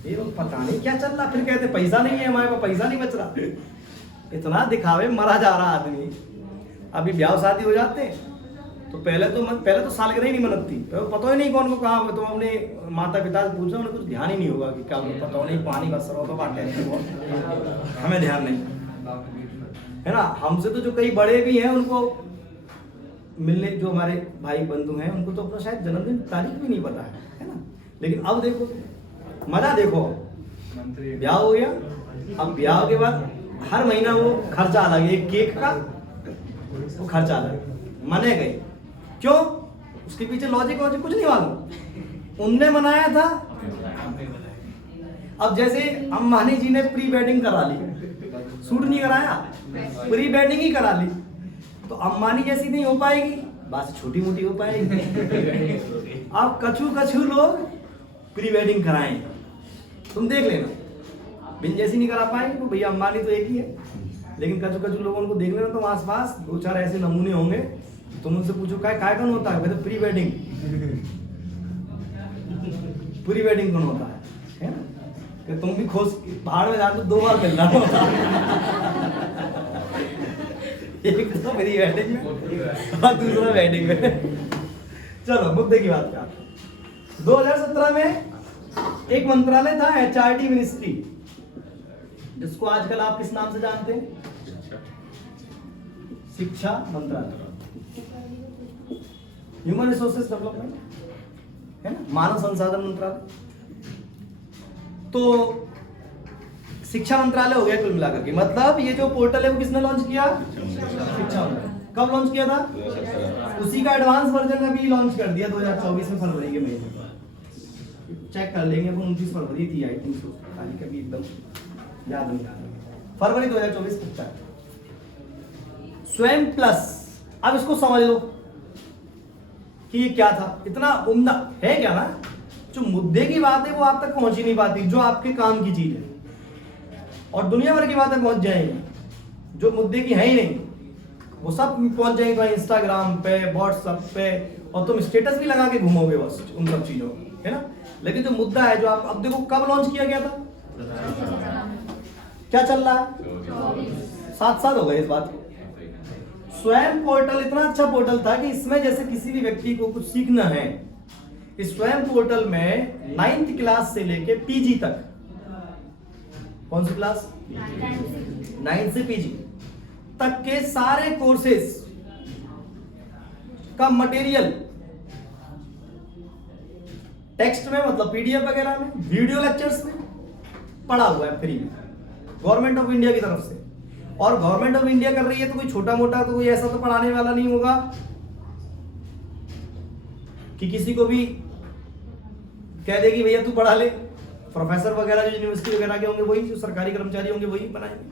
ये लोग पता नहीं क्या चल रहा, फिर कहते पैसा नहीं है हमारे पास, पैसा नहीं बच रहा। इतना दिखावे मरा जा रहा आदमी। अभी ब्याह शादी हो जाते तो पहले तो सालगिरह ही नहीं मनती, तो पता ही नहीं कौन को कहाँ, तो अपने माता पिता से पूछो, उन्हें कुछ ध्यान ही नहीं होगा कि क्या पता नहीं, पानी का स्रोत तो बांटे, हमें ध्यान नहीं है ना। हमसे तो जो कई बड़े भी हैं, उनको मिलने, जो हमारे भाई बंधु हैं, उनको तो अपना शायद जन्मदिन तारीख भी नहीं पता है ना। लेकिन अब देखो मजा, देखो ब्याह हो गया, अब ब्याह के बाद हर महीना वो खर्चा अलग है, केक का वो खर्चा अलग, मने गए क्यों, उसके पीछे लॉजिक कुछ नहीं मालूम, उनने मनाया था। अब जैसे अंबानी जी ने प्री वेडिंग करा ली, शूट नहीं कराया, प्री वेडिंग ही करा ली, तो अंबानी जैसी नहीं हो पाएगी, बस छोटी मोटी हो पाएगी। अब कछु लोग प्री वेडिंग कराएंगे, तुम देख लेना, बिन जैसी नहीं करा पाएंगे, तो भैया अंबानी तो एक ही है। लेकिन कछु लोगों को देख लेना, तो आसपास 2-4 ऐसे नमूने होंगे, तुम उनसे पूछो काय कौन होता है, प्री वेडिंग, प्री वेडिंग कौन होता है ना, कि तुम भी खोज पहाड़ में जाते 2 बार मिलना होता है, एक तो प्री वेडिंग में और दूसरा वेडिंग में। चलो मुद्दे की बात क्या, 2017 में एक मंत्रालय था HRD मिनिस्ट्री, जिसको आजकल आप किस नाम से जानते हैं, शिक्षा मंत्रालय, ह्यूमन रिसोर्सेज डेवलपमेंट, है ना, मानव संसाधन मंत्रालय। तो शिक्षा मंत्रालय हो गया कुल मिलाकर के। मतलब ये जो पोर्टल है वो किसने लॉन्च किया, शिक्षा मंत्रालय। कब लॉन्च किया था, उसी का एडवांस वर्जन अभी लॉन्च कर दिया 2024 में फरवरी के महीने में, चेक कर लेंगे, वो 29 फरवरी थी आई थिंक, तारीख अभी एकदम याद नहीं आ रही, फरवरी 2024 तक। स्वयं प्लस, अब इसको समझ लो कि ये क्या था, इतना उम्दा है क्या ना, जो मुद्दे की बात है वो आप तक पहुंच ही नहीं पाती, जो आपके काम की चीज है, और दुनिया भर की बातें पहुंच जाएंगी, जो मुद्दे की है ही नहीं वो सब पहुंच जाएंगे तो इंस्टाग्राम पे, व्हाट्सएप पे, और तुम स्टेटस भी लगा के घूमोगे बस उन सब चीजों, है ना। लेकिन जो मुद्दा है, जो आप अब देखो कब लॉन्च किया गया था, क्या चल रहा है, 7 साल हो गए इस बात को। स्वयं पोर्टल इतना अच्छा पोर्टल था कि इसमें जैसे किसी भी व्यक्ति को कुछ सीखना है, इस स्वयं पोर्टल में 9th क्लास से लेके PG तक, कौन सी क्लास, 9 से PG तक के सारे कोर्सेस का मटेरियल टेक्स्ट में, मतलब PDF वगैरह में, वीडियो लेक्चर्स में पढ़ा हुआ है फ्री में, गवर्नमेंट ऑफ इंडिया की तरफ से। और गवर्नमेंट ऑफ इंडिया कर रही है तो कोई छोटा मोटा, तो कोई ऐसा तो पढ़ाने वाला नहीं होगा कि किसी को भी कह दे कि भैया तू पढ़ा ले, प्रोफेसर वगैरह जो यूनिवर्सिटी वगैरह के होंगे वही, जो सरकारी कर्मचारी होंगे वही बनाएंगे।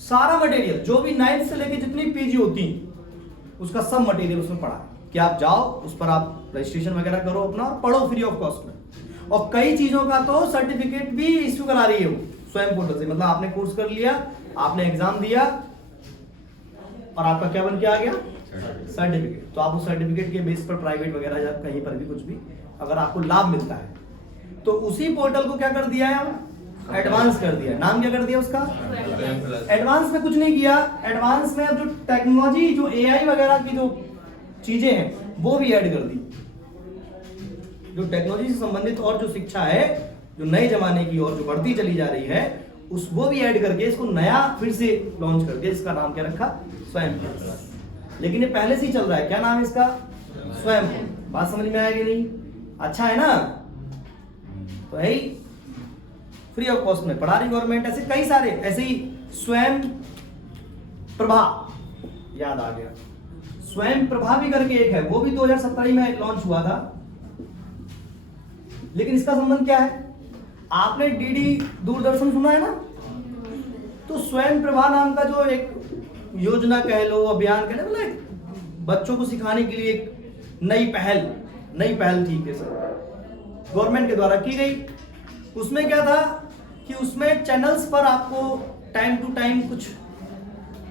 सारा मटेरियल जो भी 9th से लेके जितनी पीजी होती उसका सब मटेरियल उसमें पड़ा है कि आप जाओ उस पर आप रजिस्ट्रेशन वगैरह करो अपना और पढ़ो फ्री ऑफ कॉस्ट में। और कई चीजों का तो सर्टिफिकेट भी इश्यू करा रही है वो स्वयं पोर्टल से। मतलब आपने कोर्स कर लिया, आपने एग्जाम दिया और आपका क्या बन के आ गया, सर्टिफिकेट। तो आप उस सर्टिफिकेट के बेस पर प्राइवेट वगैरह या कहीं पर भी कुछ भी अगर आपको लाभ मिलता है तो उसी पोर्टल को क्या कर दिया है, हम एडवांस कर दिया। नाम क्या कर दिया उसका, एडवांस में कुछ नहीं किया। एडवांस में अब जो टेक्नोलॉजी, जो एआई वगैरह की जो चीजें हैं वो भी ऐड कर दी। जो टेक्नोलॉजी से संबंधित और जो शिक्षा है जो नए जमाने की और जो बढ़ती चली जा रही है उस वो भी ऐड करके इसको नया फिर से लॉन्च कर दिया। इसका नाम क्या रखा, स्वयं। लेकिन ये पहले से ही चल रहा है। क्या नाम है इसका, स्वयं। बात समझ में आएगी नहीं, अच्छा है ना। तो है ही फ्री ऑफ कॉस्ट में पढ़ा रही गवर्नमेंट। ऐसे कई सारे ऐसे ही स्वयं प्रभा, याद आ गया, स्वयं प्रभा भी करके एक है, वो भी 2017 में लॉन्च हुआ था। लेकिन इसका संबंध क्या है, आपने डीडी दूरदर्शन सुना है ना, तो स्वयं प्रभा नाम का जो एक योजना कह लो, अभियान कह लो, मतलब बच्चों को सिखाने के लिए एक नई पहल ठीक है सर, गवर्नमेंट के द्वारा की गई। उसमें क्या था कि उसमें चैनल्स पर आपको टाइम टू टाइम कुछ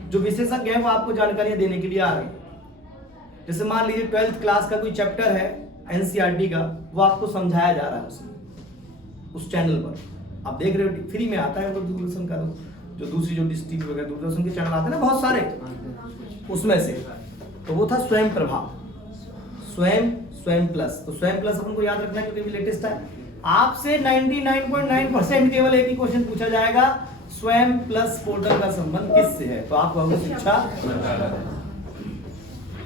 जो विशेषज्ञ हैं वो आपको जानकारियां देने के लिए आ रहे हैं। जैसे मान लीजिए 12th क्लास का कोई चैप्टर है एनसीईआरटी का, वो आपको समझाया जा रहा है उसमें, उस चैनल पर आप देख रहे हो, फ्री में आता है। दूरदर्शन का जो दूसरी जो डिस्ट्रिक्ट वगैरह दूरदर्शन के चैनल आते हैं ना बहुत सारे, उसमें से तो वो था स्वयं प्रभा, स्वयं प्लस। तो स्वयं प्लस अपन को याद रखना है क्योंकि लेटेस्ट है। आपसे 99.9% केवल एक ही क्वेश्चन पूछा जाएगा, स्वयं प्लस पोर्टल का संबंध किससे है। तो आप कहोगे शिक्षा,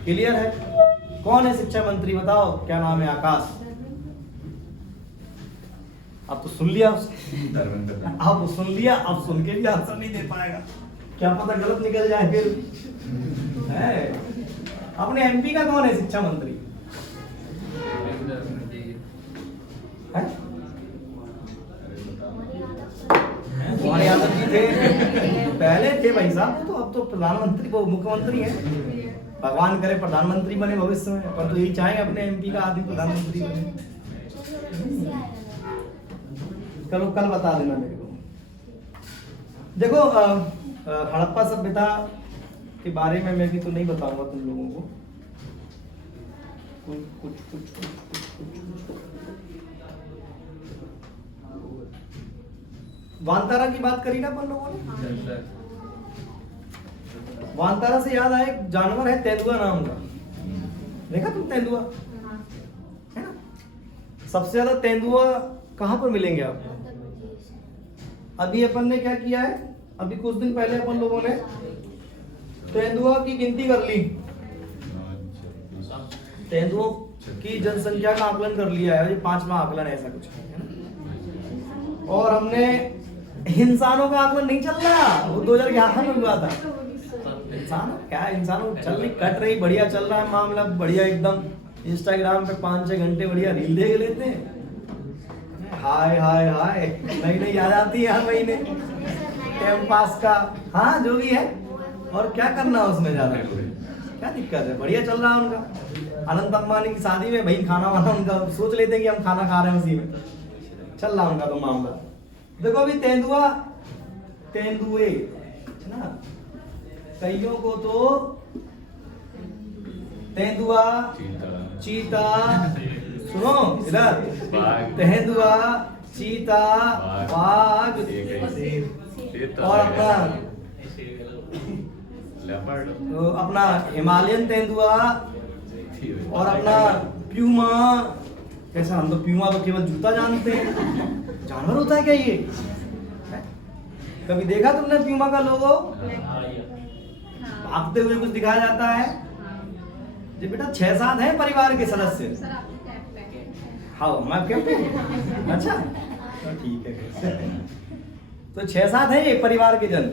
क्लियर है। कौन है शिक्षा मंत्री बताओ, क्या नाम है, आकाश। अब तो सुन लिया, अब सुन लिया, अब सुन के भी आंसर नहीं दे पाएगा, क्या पता गलत निकल जाए फिर है। अपने एमपी का कौन है शिक्षा मंत्री है? कुमार यादव जी थे, पहले थे भाई साहब, तो अब तो प्रधानमंत्री, वो मुख्यमंत्री है। भगवान करे प्रधानमंत्री बने भविष्य में, पर तो यही चाहेंगे अपने एमपी का आदमी प्रधानमंत्री बने। चलो कल बता देना मेरे को। देखो हड़प्पा सभ्यता के बारे में मैं भी तो नहीं बताऊंगा तुम लोगों को, कुछ वानतारा की बात करी ना अपन लोगों ने। वानतारा से याद आया, एक जानवर है तेंदुआ नाम का, देखा तुम तेंदुआ है ना। सबसे ज्यादा तेंदुआ कहां पर मिलेंगे आपको। अभी अपन ने क्या किया है, अभी कुछ दिन पहले अपन लोगों ने तेंदुआ की गिनती कर ली, तेंदुओं की जनसंख्या का आकलन कर लिया है। ये 5वां आकलन ऐसा कुछ है ना। और हमने इंसानों का आकलन नहीं चल रहा, वो 2011 में हुआ था। इंसान क्या, इंसानों चल रही, कट रही, बढ़िया चल रहा है मामला, बढ़िया एकदम। इंस्टाग्राम पे 5-6 घंटे बढ़िया रील देख लेते हैं, हाय हाय हाय, नई याद आती है हर महीने टाइम पास का। हाँ जो भी है, और क्या करना उसमें ज्यादा, क्या दिक्कत है, बढ़िया चल रहा है उनका। अनंत अंबानी की शादी में भाई खाना वाना उनका सोच लेते हैं कि हम खाना खा रहे हैं, उसी में चल रहा उनका तो मामला। देखो अभी तेंदुए ना, कईयों को तो तेंदुआ, चीता, सुनो इधर, तेंदुआ, चीता, बाघ और अपना हिमालयन तेंदुआ और अपना प्यूमा। कैसा, हम तो प्यूमा तो केवल जूता जानते हैं, जानवर होता है क्या ये? कभी देखा तुमने प्यूमा का लोगो? भागते हुए कुछ दिखाया जाता है। जी बेटा 6-7 हैं परिवार के सदस्य। हाँ मैं कहते हैं, अच्छा तो ठीक है। तो 6-7 हैं ये परिवार के जन।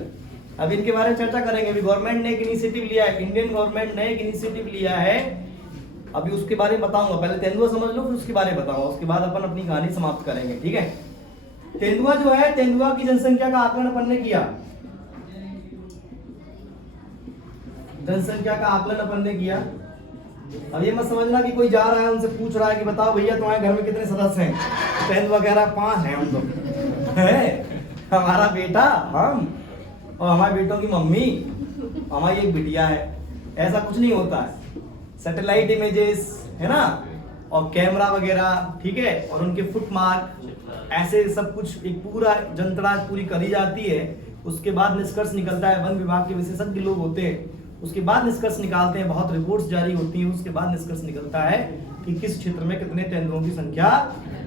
अब इनके बारे में चर्चा करेंगे। अभी गवर्नमेंट ने एक इनिशिएटिव लिया है, इंडियन गवर्नमेंट ने एक इनिशिएटिव लिया है अभी उसके बारे में बताऊंगा, पहले तेंदुआ समझ लो फिर उसके बारे में बताऊंगा, उसके बाद अपन अपनी कहानी समाप्त करेंगे, ठीक है। तेंदुआ जो है, तेंदुआ की जनसंख्या का आकलन अपन ने किया, जनसंख्या का आकलन अपन ने किया। अब ये मत समझना कि कोई जा रहा है उनसे पूछ रहा है कि बताओ भैया तुम्हारे घर में कितने सदस्य हैं, तेंदुआ कह रहा है 5 हैं हम तो है, हमारा बेटा, हम और हमारे बेटों की मम्मी, हमारी एक बिटिया है। ऐसा कुछ नहीं होता है, सैटेलाइट इमेजेस है ना, और कैमरा वगैरह, ठीक है, और उनके फुटमार्क, ऐसे सब कुछ एक पूरा जनतड़ाज पूरी करी जाती है। उसके बाद निष्कर्ष निकलता है, वन विभाग के विशेषज्ञ लोग होते हैं, उसके बाद निष्कर्ष निकालते हैं, बहुत रिपोर्ट्स जारी होती हैं, उसके बाद निष्कर्ष निकलता है कि किस क्षेत्र में कितने तेंदुओं की संख्या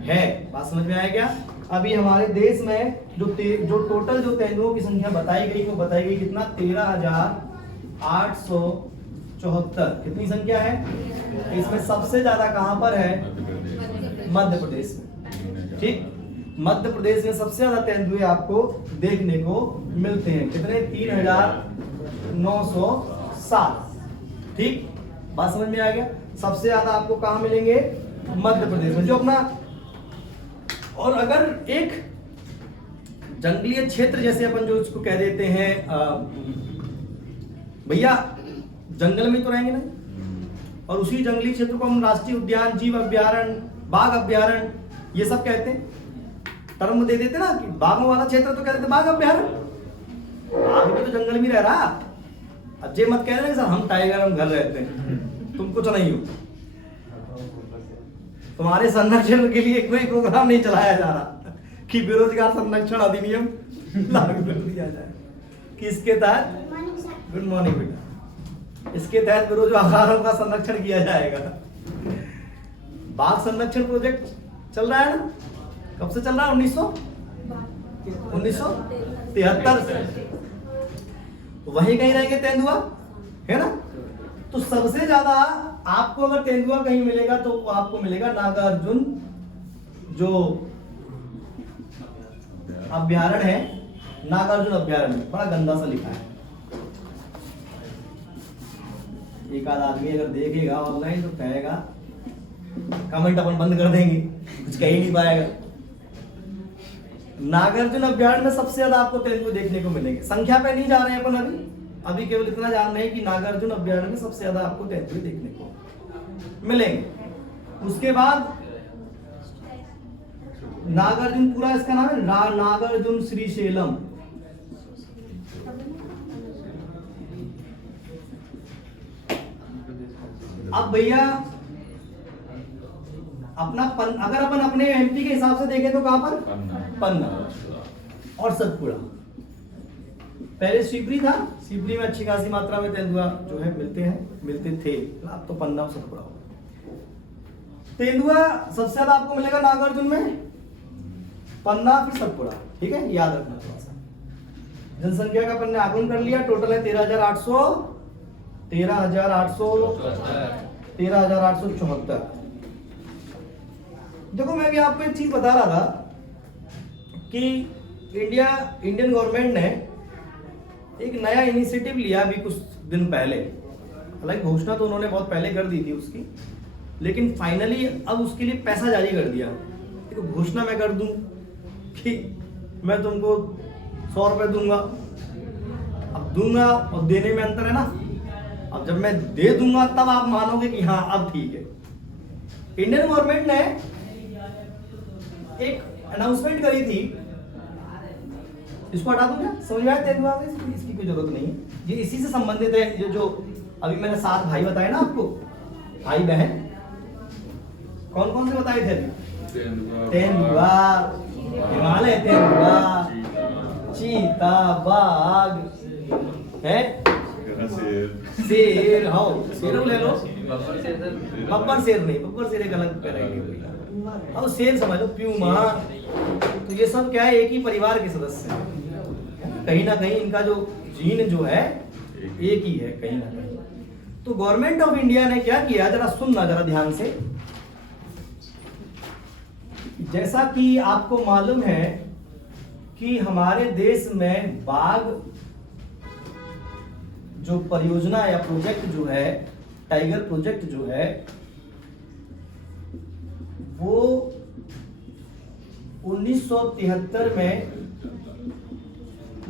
है। बात समझ में आया क्या? अभी हमारे देश में जो टोटल जो तेंदुओं की संख्या बताई गई, वो बताई गई कितना, 13,874। कितनी संख्या है? इसमें सबसे ज्यादा कहां पर है? मध्य प्रदेश में, ठीक। मध्य प्रदेश में सबसे ज्यादा तेंदुए आपको देखने को मिलते हैं। कितने? 3,907, ठीक। बात समझ में आ गया? सबसे ज्यादा आपको कहां मिलेंगे? मध्य प्रदेश में, जो अपना। और अगर एक जंगलीय क्षेत्र जैसे अपन जो इसको कह देते हैं, भैया जंगल में तो रहेंगे ना, और उसी जंगली क्षेत्र को हम राष्ट्रीय उद्यान, जीव अभ्यारण्य, बाघ अभ्यारण्य, ये सब कहते हैं, टर्म दे देते ना कि बाघों वाला क्षेत्र तो कहते थे बाघ अभ्यारण्य। बाघ भी तो जंगल में रह रहा। अब ये मत कह रहे सर हम टाइगर हम घर रहते हैं, तुम कुछ नहीं हो, तुम्हारे संरक्षण के लिए कोई प्रोग्राम नहीं चलाया जा रहा कि बेरोजगार संरक्षण अधिनियम लागू कर दिया जाए। किसके तहत? गुड मॉर्निंग बेटा, इसके तहत बेरोजगारों का संरक्षण किया जाएगा। बाघ संरक्षण प्रोजेक्ट चल रहा है ना, कब से चल रहा है? 1973 से। वहीं कहीं रहेंगे तेंदुआ, है ना। तो सबसे ज्यादा आपको अगर तेंदुआ कहीं मिलेगा तो आपको मिलेगा नागार्जुन जो अभ्यारण्य है, नागार्जुन अभ्यारण्य। बड़ा गंदा सा लिखा है, एक आध आदमी अगर देखेगा ऑनलाइन तो कहेगा, कमेंट अपन बंद कर देंगे, कुछ कह ही नहीं पाएगा। नागार्जुन अभ्यारण्य में सबसे ज्यादा आपको तेंदुए देखने को मिलेंगे। संख्या पे नहीं जा रहे हैं अपन अभी केवल इतना जान रहे हैं कि नागार्जुन अभ्यारण्य में सबसे ज्यादा आपको तेंदुए देखने को मिलेंगे। उसके बाद नागार्जुन, पूरा इसका नाम है नागार्जुन श्रीशैलम। अब भैया अपना अगर अपन अपने एमपी के हिसाब से देखें तो कहां पर? पन्ना और सतपुड़ा। पहले शिवपुरी था, शिवपुरी में अच्छी खासी मात्रा में तेंदुआ जो है मिलते थे। अब तो पन्ना और सतपुड़ा। तेंदुआ सबसे ज्यादा आपको मिलेगा नागार्जुन में, पन्ना फिर सतपुड़ा, ठीक है, याद रखना थोड़ा सा। जनसंख्या का अपन ने आकलन कर लिया, टोटल है 13,874। देखो मैं भी आपको एक चीज बता रहा था कि इंडियन गवर्नमेंट ने एक नया इनिशिएटिव लिया अभी कुछ दिन पहले। हालांकि घोषणा तो उन्होंने बहुत पहले कर दी थी उसकी, लेकिन फाइनली अब उसके लिए पैसा जारी कर दिया। देखो घोषणा मैं कर दूं कि मैं तुमको 100 रुपए दूंगा, अब दूंगा और देने में अंतर है ना। अब जब मैं दे दूंगा तब आप मानोगे कि हाँ अब ठीक है। इंडियन गवर्नमेंट ने एक अनाउंसमेंट करी थी, इसको हटा दूं क्या? समझ में आया तेंदुआ में? इसकी कोई जरूरत नहीं है, ये इसी से संबंधित है। जो अभी मैंने 7 भाई बताए ना आपको, भाई बहन, कौन कौन से बताए थे? तेंदुआ, हिमालय तेंदुआ, चीता, बाघ है, शेर, हाँ शेर ले लो, बब्बर शेर नहीं, बब्बर शेर एक अलग करेंगे। अब शेर समझ लो, प्यूमा, तो ये सब क्या है? एक ही परिवार के सदस्य हैं। कहीं ना कहीं इनका जो जीन जो है एक ही है कहीं ना कहीं। तो गवर्नमेंट ऑफ इंडिया ने क्या किया, जरा सुनना जरा ध्यान से। जैसा कि आपको मालूम है कि हमारे देश में बाघ जो परियोजना या प्रोजेक्ट जो है, टाइगर प्रोजेक्ट जो है, 1973 में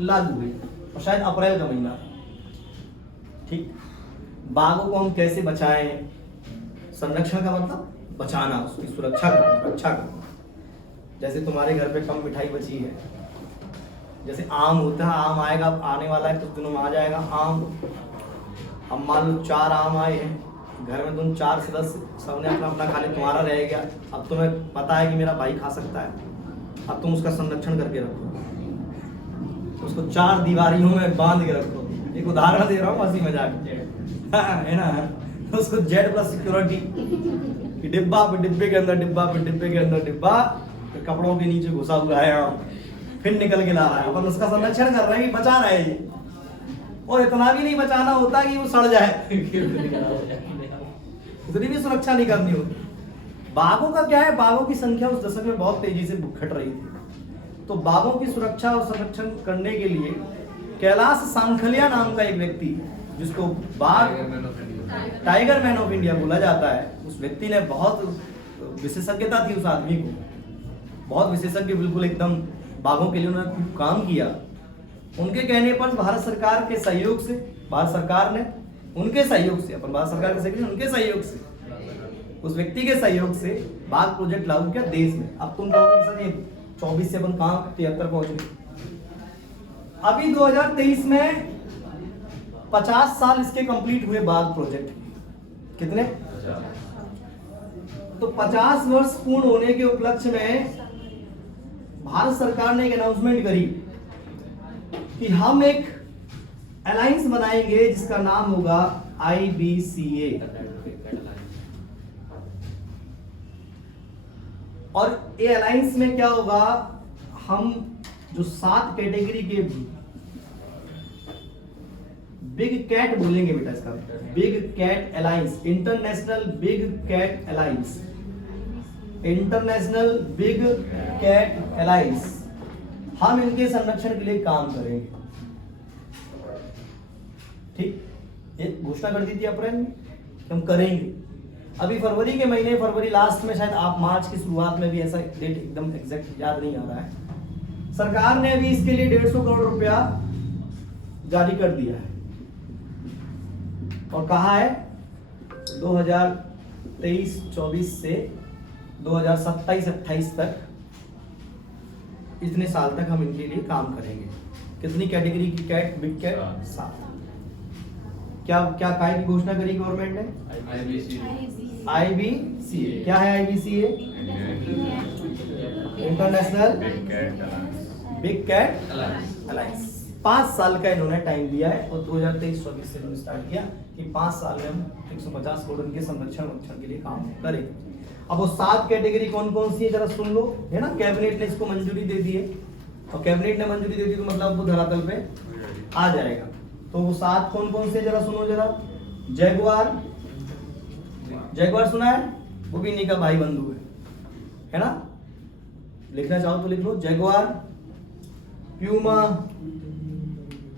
लागू हुई और शायद अप्रैल का महीना था। ठीक, बाघों को हम कैसे बचाएं? संरक्षण का मतलब बचाना, उसकी सुरक्षा करना, रक्षा करना। जैसे तुम्हारे घर पे कम मिठाई बची है, जैसे आम होता है, आम आएगा, आने वाला है, कुछ दिनों में आ जाएगा आम। अब मान लो 4 आम आए हैं घर में, तुम 4 सदस्य सबने अपना अपना खा लिया, तुम्हारा रह गया। अब तुम्हें पता है कि मेरा भाई खा सकता है, अब तुम उसका संरक्षण करके रखो, उसको 4 दीवारियों में बांध के रखो। एक उदाहरण दे रहा हूँ, हंसी मजाक है ना। उसको Z+ सिक्योरिटी कि डिब्बा पे डिब्बे के अंदर डिब्बा पे डिब्बे के अंदर डिब्बा, फिर कपड़ों के नीचे घुसा हुआ है आम, फिर निकल के ला रहा है, अपन उसका संरक्षण कर रहे हैं कि बचा रहे हैं ये। और इतना भी नहीं बचाना होता कि वो सड़ जाए, इतनी भी सुरक्षा नहीं करनी होती। बाघों का क्या है, बाघों की संख्या उस दशक में बहुत तेजी से घट रही थी, तो बाघों की सुरक्षा और संरक्षण करने के लिए कैलाश सांखलिया नाम का एक व्यक्ति, जिसको बाघ टाइगर मैन ऑफ इंडिया बोला जाता है, उस व्यक्ति ने बहुत विशेषज्ञता थी उस आदमी को, बहुत विशेषज्ञ, बिल्कुल एकदम बाघों के लिए उन्होंने खूब काम किया। उनके कहने पर भारत सरकार के सहयोग से, भारत सरकार ने उनके सहयोग से, अपन भारत सरकार के सहयोग, उनके सहयोग से, उस व्यक्ति के सहयोग से बाघ प्रोजेक्ट लागू किया देश में। अब तुम कहोगे सर ये 24 से अपन कहाँ 73 पहुंच गए। अभी 2023 में 50 साल इसके कंप्लीट हुए बाघ प्रोजेक्ट। कितने? तो 50 वर्ष पूर्ण होने के उपलक्ष्य में भारत सरकार ने एक अनाउंसमेंट करी कि हम एक अलायंस बनाएंगे जिसका नाम होगा IBCA। और ये अलायंस में क्या होगा, हम जो 7 कैटेगरी के बिग कैट बोलेंगे बेटा, इसका big cat alliance, international big cat alliance, international big cat alliance, हम इनके संरक्षण के लिए काम करेंगे। ठीक, ये घोषणा कर दी थी अप्रैल में हम करेंगे। अभी फरवरी के महीने, फरवरी लास्ट में, शायद आप मार्च की शुरुआत में भी, ऐसा डेट एकदम एग्जैक्ट याद नहीं आ रहा है, सरकार ने अभी इसके लिए 150 करोड़ रुपया जारी कर दिया है और कहा है 2023-24 से 2027-28 तक, इतने साल तक हम इनके लिए काम करेंगे। कितनी कैटेगरी की कैट, बिग कैट? 7। क्या क्या काय की घोषणा करी गवर्नमेंट ने? IBCA। क्या है IBCA? International big cat alliance. 5 साल का इन्होंने टाइम दिया है और 2023-24 से इन्होंने स्टार्ट किया कि 5 साल में हम 150 करोड़ इनके संरक्षण के लिए काम करें। अब वो 7 कैटेगरी कौन कौन सी है जरा सुन लो, है ना। कैबिनेट ने इसको मंजूरी दे दी है, और कैबिनेट ने मंजूरी दे दी तो मतलब वो धरातल पे आ जाएगा। तो वो 7 कौन कौन से जरा सुनो जरा। जैगुआर, जैगुआर सुना है, वो भी इन्हीं का भाई बंधु है ना। लिखना चाहो तो लिख लो। जैगुआर, प्यूमा,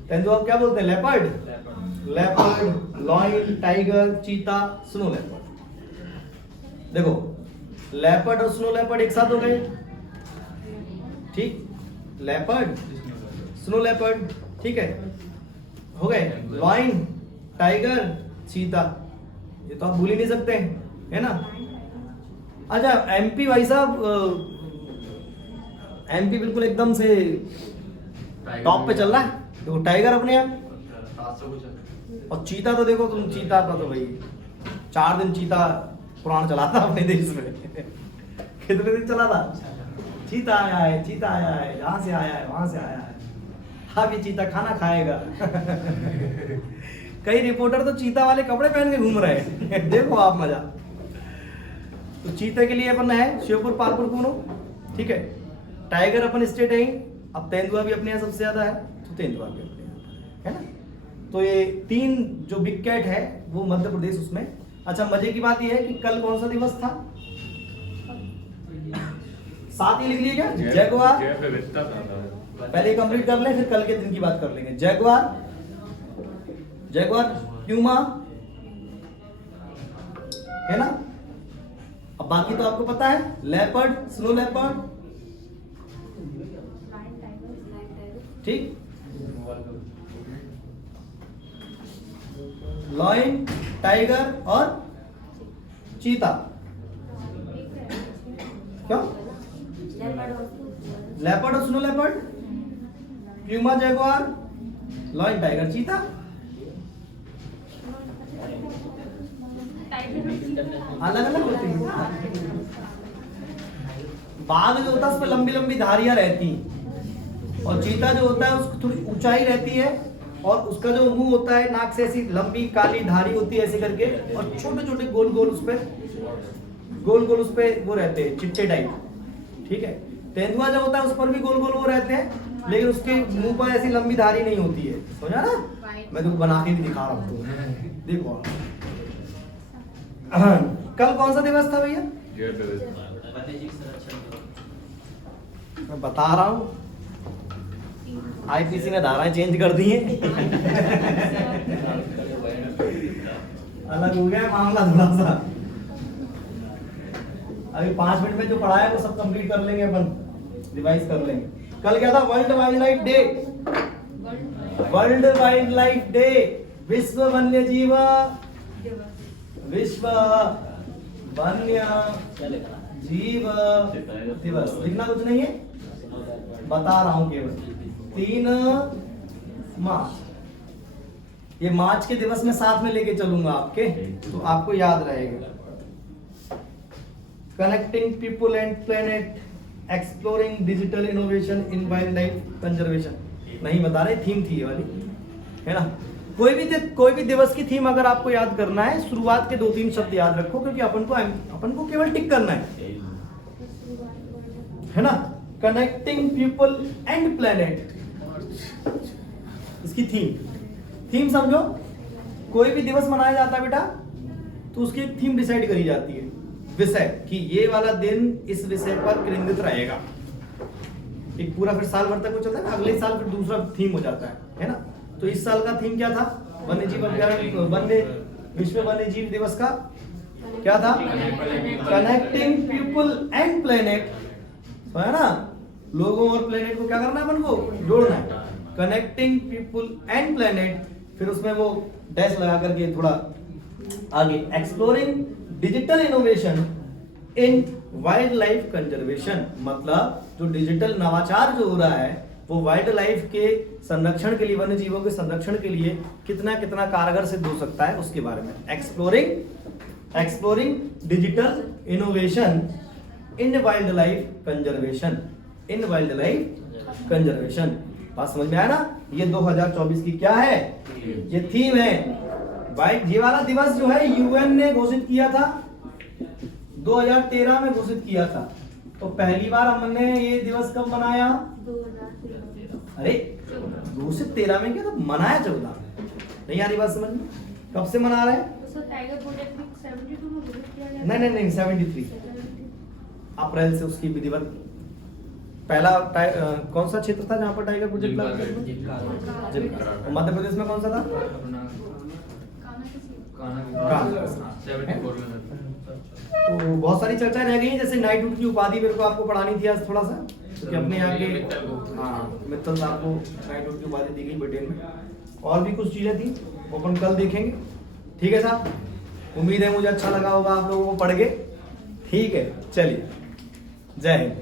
तेंदुआ क्या बोलते हैं, लेपर्ड, लेपर्ड, लॉयन, टाइगर, चीता, स्नो लेपर्ड। देखो लेपर्ड और स्नो लेपर्ड एक साथ हो गए, ठीक। लेपर्ड, स्नो लेपर्ड, ठीक है, हो गए। लॉयन, टाइगर, चीता, ये तो आप भूल ही नहीं सकते, है ना। अच्छा एमपी भाई साहब, एमपी बिल्कुल एकदम से टॉप पे चल रहा है। देखो टाइगर अपने यहाँ, और चीता तो देखो तुम, चीता का तो भाई 4 दिन चीता पुराण चला था अपने देश में। कितने दिन चला था? चीता आया है, चीता आया है, यहाँ से आया है, वहां से आया है, अब ये चीता खाना खाएगा। कई रिपोर्टर तो चीता वाले कपड़े पहन के घूम रहे हैं। देखो आप मजा। तो चीते के लिए अपन है श्योपुर, पालपुर, कूनो, ठीक है। टाइगर अपन स्टेट है ही, अब तेंदुआ भी अपने यहाँ सबसे ज्यादा है, तो तेंदुआ भी अपने यहाँ है ना। तो ये 3 जो बिग कैट है वो मध्य प्रदेश उसमें। अच्छा मजे की बात ये है कि कल कौन सा दिवस था? 7 ही लिख लिए क्या? जैगुआर, पहले कंप्लीट कर ले फिर कल के दिन की बात कर लेंगे। जैगुआर, जैगुआर, प्यूमा, है ना। अब बाकी तो आपको पता है, लेपर्ड, स्नो लेपर्ड, ठीक। लॉयन, टाइगर और चीता। क्या? लेपर्ड और snow leopard, Puma Jaguar, lion, tiger, चीता। अलग अलग होती है। बाघ जो होता है उस पर लंबी लंबी धारियां रहती हैं और चीता जो होता है उसकी थोड़ी ऊंचाई रहती है और उसका जो मुंह होता है नाक से ऐसी लंबी काली धारी होती है ऐसे करके और छोटे छोटे गोल गोल उस पे वो रहते हैं चिट्टे टाइप, ठीक है। तेंदुआ जो होता है उस पर भी गोल गोल वो रहते हैं लेकिन उसके मुंह पर ऐसी लंबी धारी नहीं होती है, समझा ना। मैं तुमको बना के भी दिखा रहा हूँ, देखो। कल कौन सा दिवस था भैया? मैं बता रहा हूँ, आईपीसी ने धाराएं चेंज कर दी हैं। अलग हो गया मामला थोड़ा सा। अभी 5 मिनट में जो पढ़ा है वो सब कंप्लीट कर लेंगे अपन, रिवाइज कर लेंगे। कल क्या था? World wild life day. World wild life day, विश्व वन्य जीव, विश्व वन्य जीव दिवस। लिखना कुछ नहीं है, बता रहा हूं केवल। 3 मार्च, ये मार्च के दिवस में साथ में लेके चलूंगा आपके, तो आपको याद रहेगा। Connecting people and planet, exploring digital innovation in wild life conservation. नहीं बता रहे, थीम थी ये वाली, है ना। कोई भी दिवस की थीम अगर आपको याद करना है, शुरुआत के 2-3 शब्द याद रखो क्योंकि अपन को केवल टिक करना है ना। कनेक्टिंग पीपल एंड प्लेनेट, इसकी थीम समझो। कोई भी दिवस मनाया जाता है बेटा तो उसकी थीम डिसाइड करी जाती है, विषय, कि ये वाला दिन इस विषय पर केंद्रित रहेगा। एक पूरा फिर साल भर तक वो चलता है ना, अगले साल फिर दूसरा थीम हो जाता है ना। तो इस साल का थीम क्या था? वन्य जीव अभ्यारण्य, विश्व वन्य जीव दिवस का क्या था? कनेक्टिंग पीपल एंड प्लेनेट, है ना। लोगों और प्लेनेट को क्या करना है, अपन को जोड़ना है। कनेक्टिंग पीपल एंड प्लेनेट, फिर उसमें वो डैश लगा करके थोड़ा आगे, exploring digital innovation in wild life conservation. मतलब जो डिजिटल नवाचार जो हो रहा है वो वाइल्ड लाइफ के संरक्षण के लिए, वन्य जीवों के संरक्षण के लिए कितना कितना कारगर सिद्ध हो सकता है उसके बारे में। Exploring digital innovation in wild life conservation, in wild life conservation. बात समझ में आया ना। ये 2024 की क्या है, ये थीम है। ये वाला दिवस जो है यूएन ने घोषित किया था, 2013 में घोषित किया था। तो पहली बार हमने ये दिवस कब मनाया? 2013। अरे घोषित 13 में क्या था, मनाया 14। नहीं आ रही बात समझ में? कब से मना रहे हैं? नहीं 73 अप्रैल से उसकी विधिवत। पहला कौन सा क्षेत्र था जहाँ पर टाइगर प्रोजेक्ट लगा? मध्य प्रदेश में कौन सा था? तो बहुत सारी चर्चा रह गई है, जैसे नाइटहुड की उपाधि मेरे को आपको पढ़ानी थी आज थोड़ा सा, क्योंकि अपने यहाँ के मित्तल साहब को नाइटहुड की उपाधि दी गई ब्रिटेन में। और भी कुछ चीजें थी वो अपन कल देखेंगे, ठीक है साहब। उम्मीद है मुझे अच्छा लगा होगा आप लोगों को पढ़ के, ठीक है। चलिए, जय हिंद।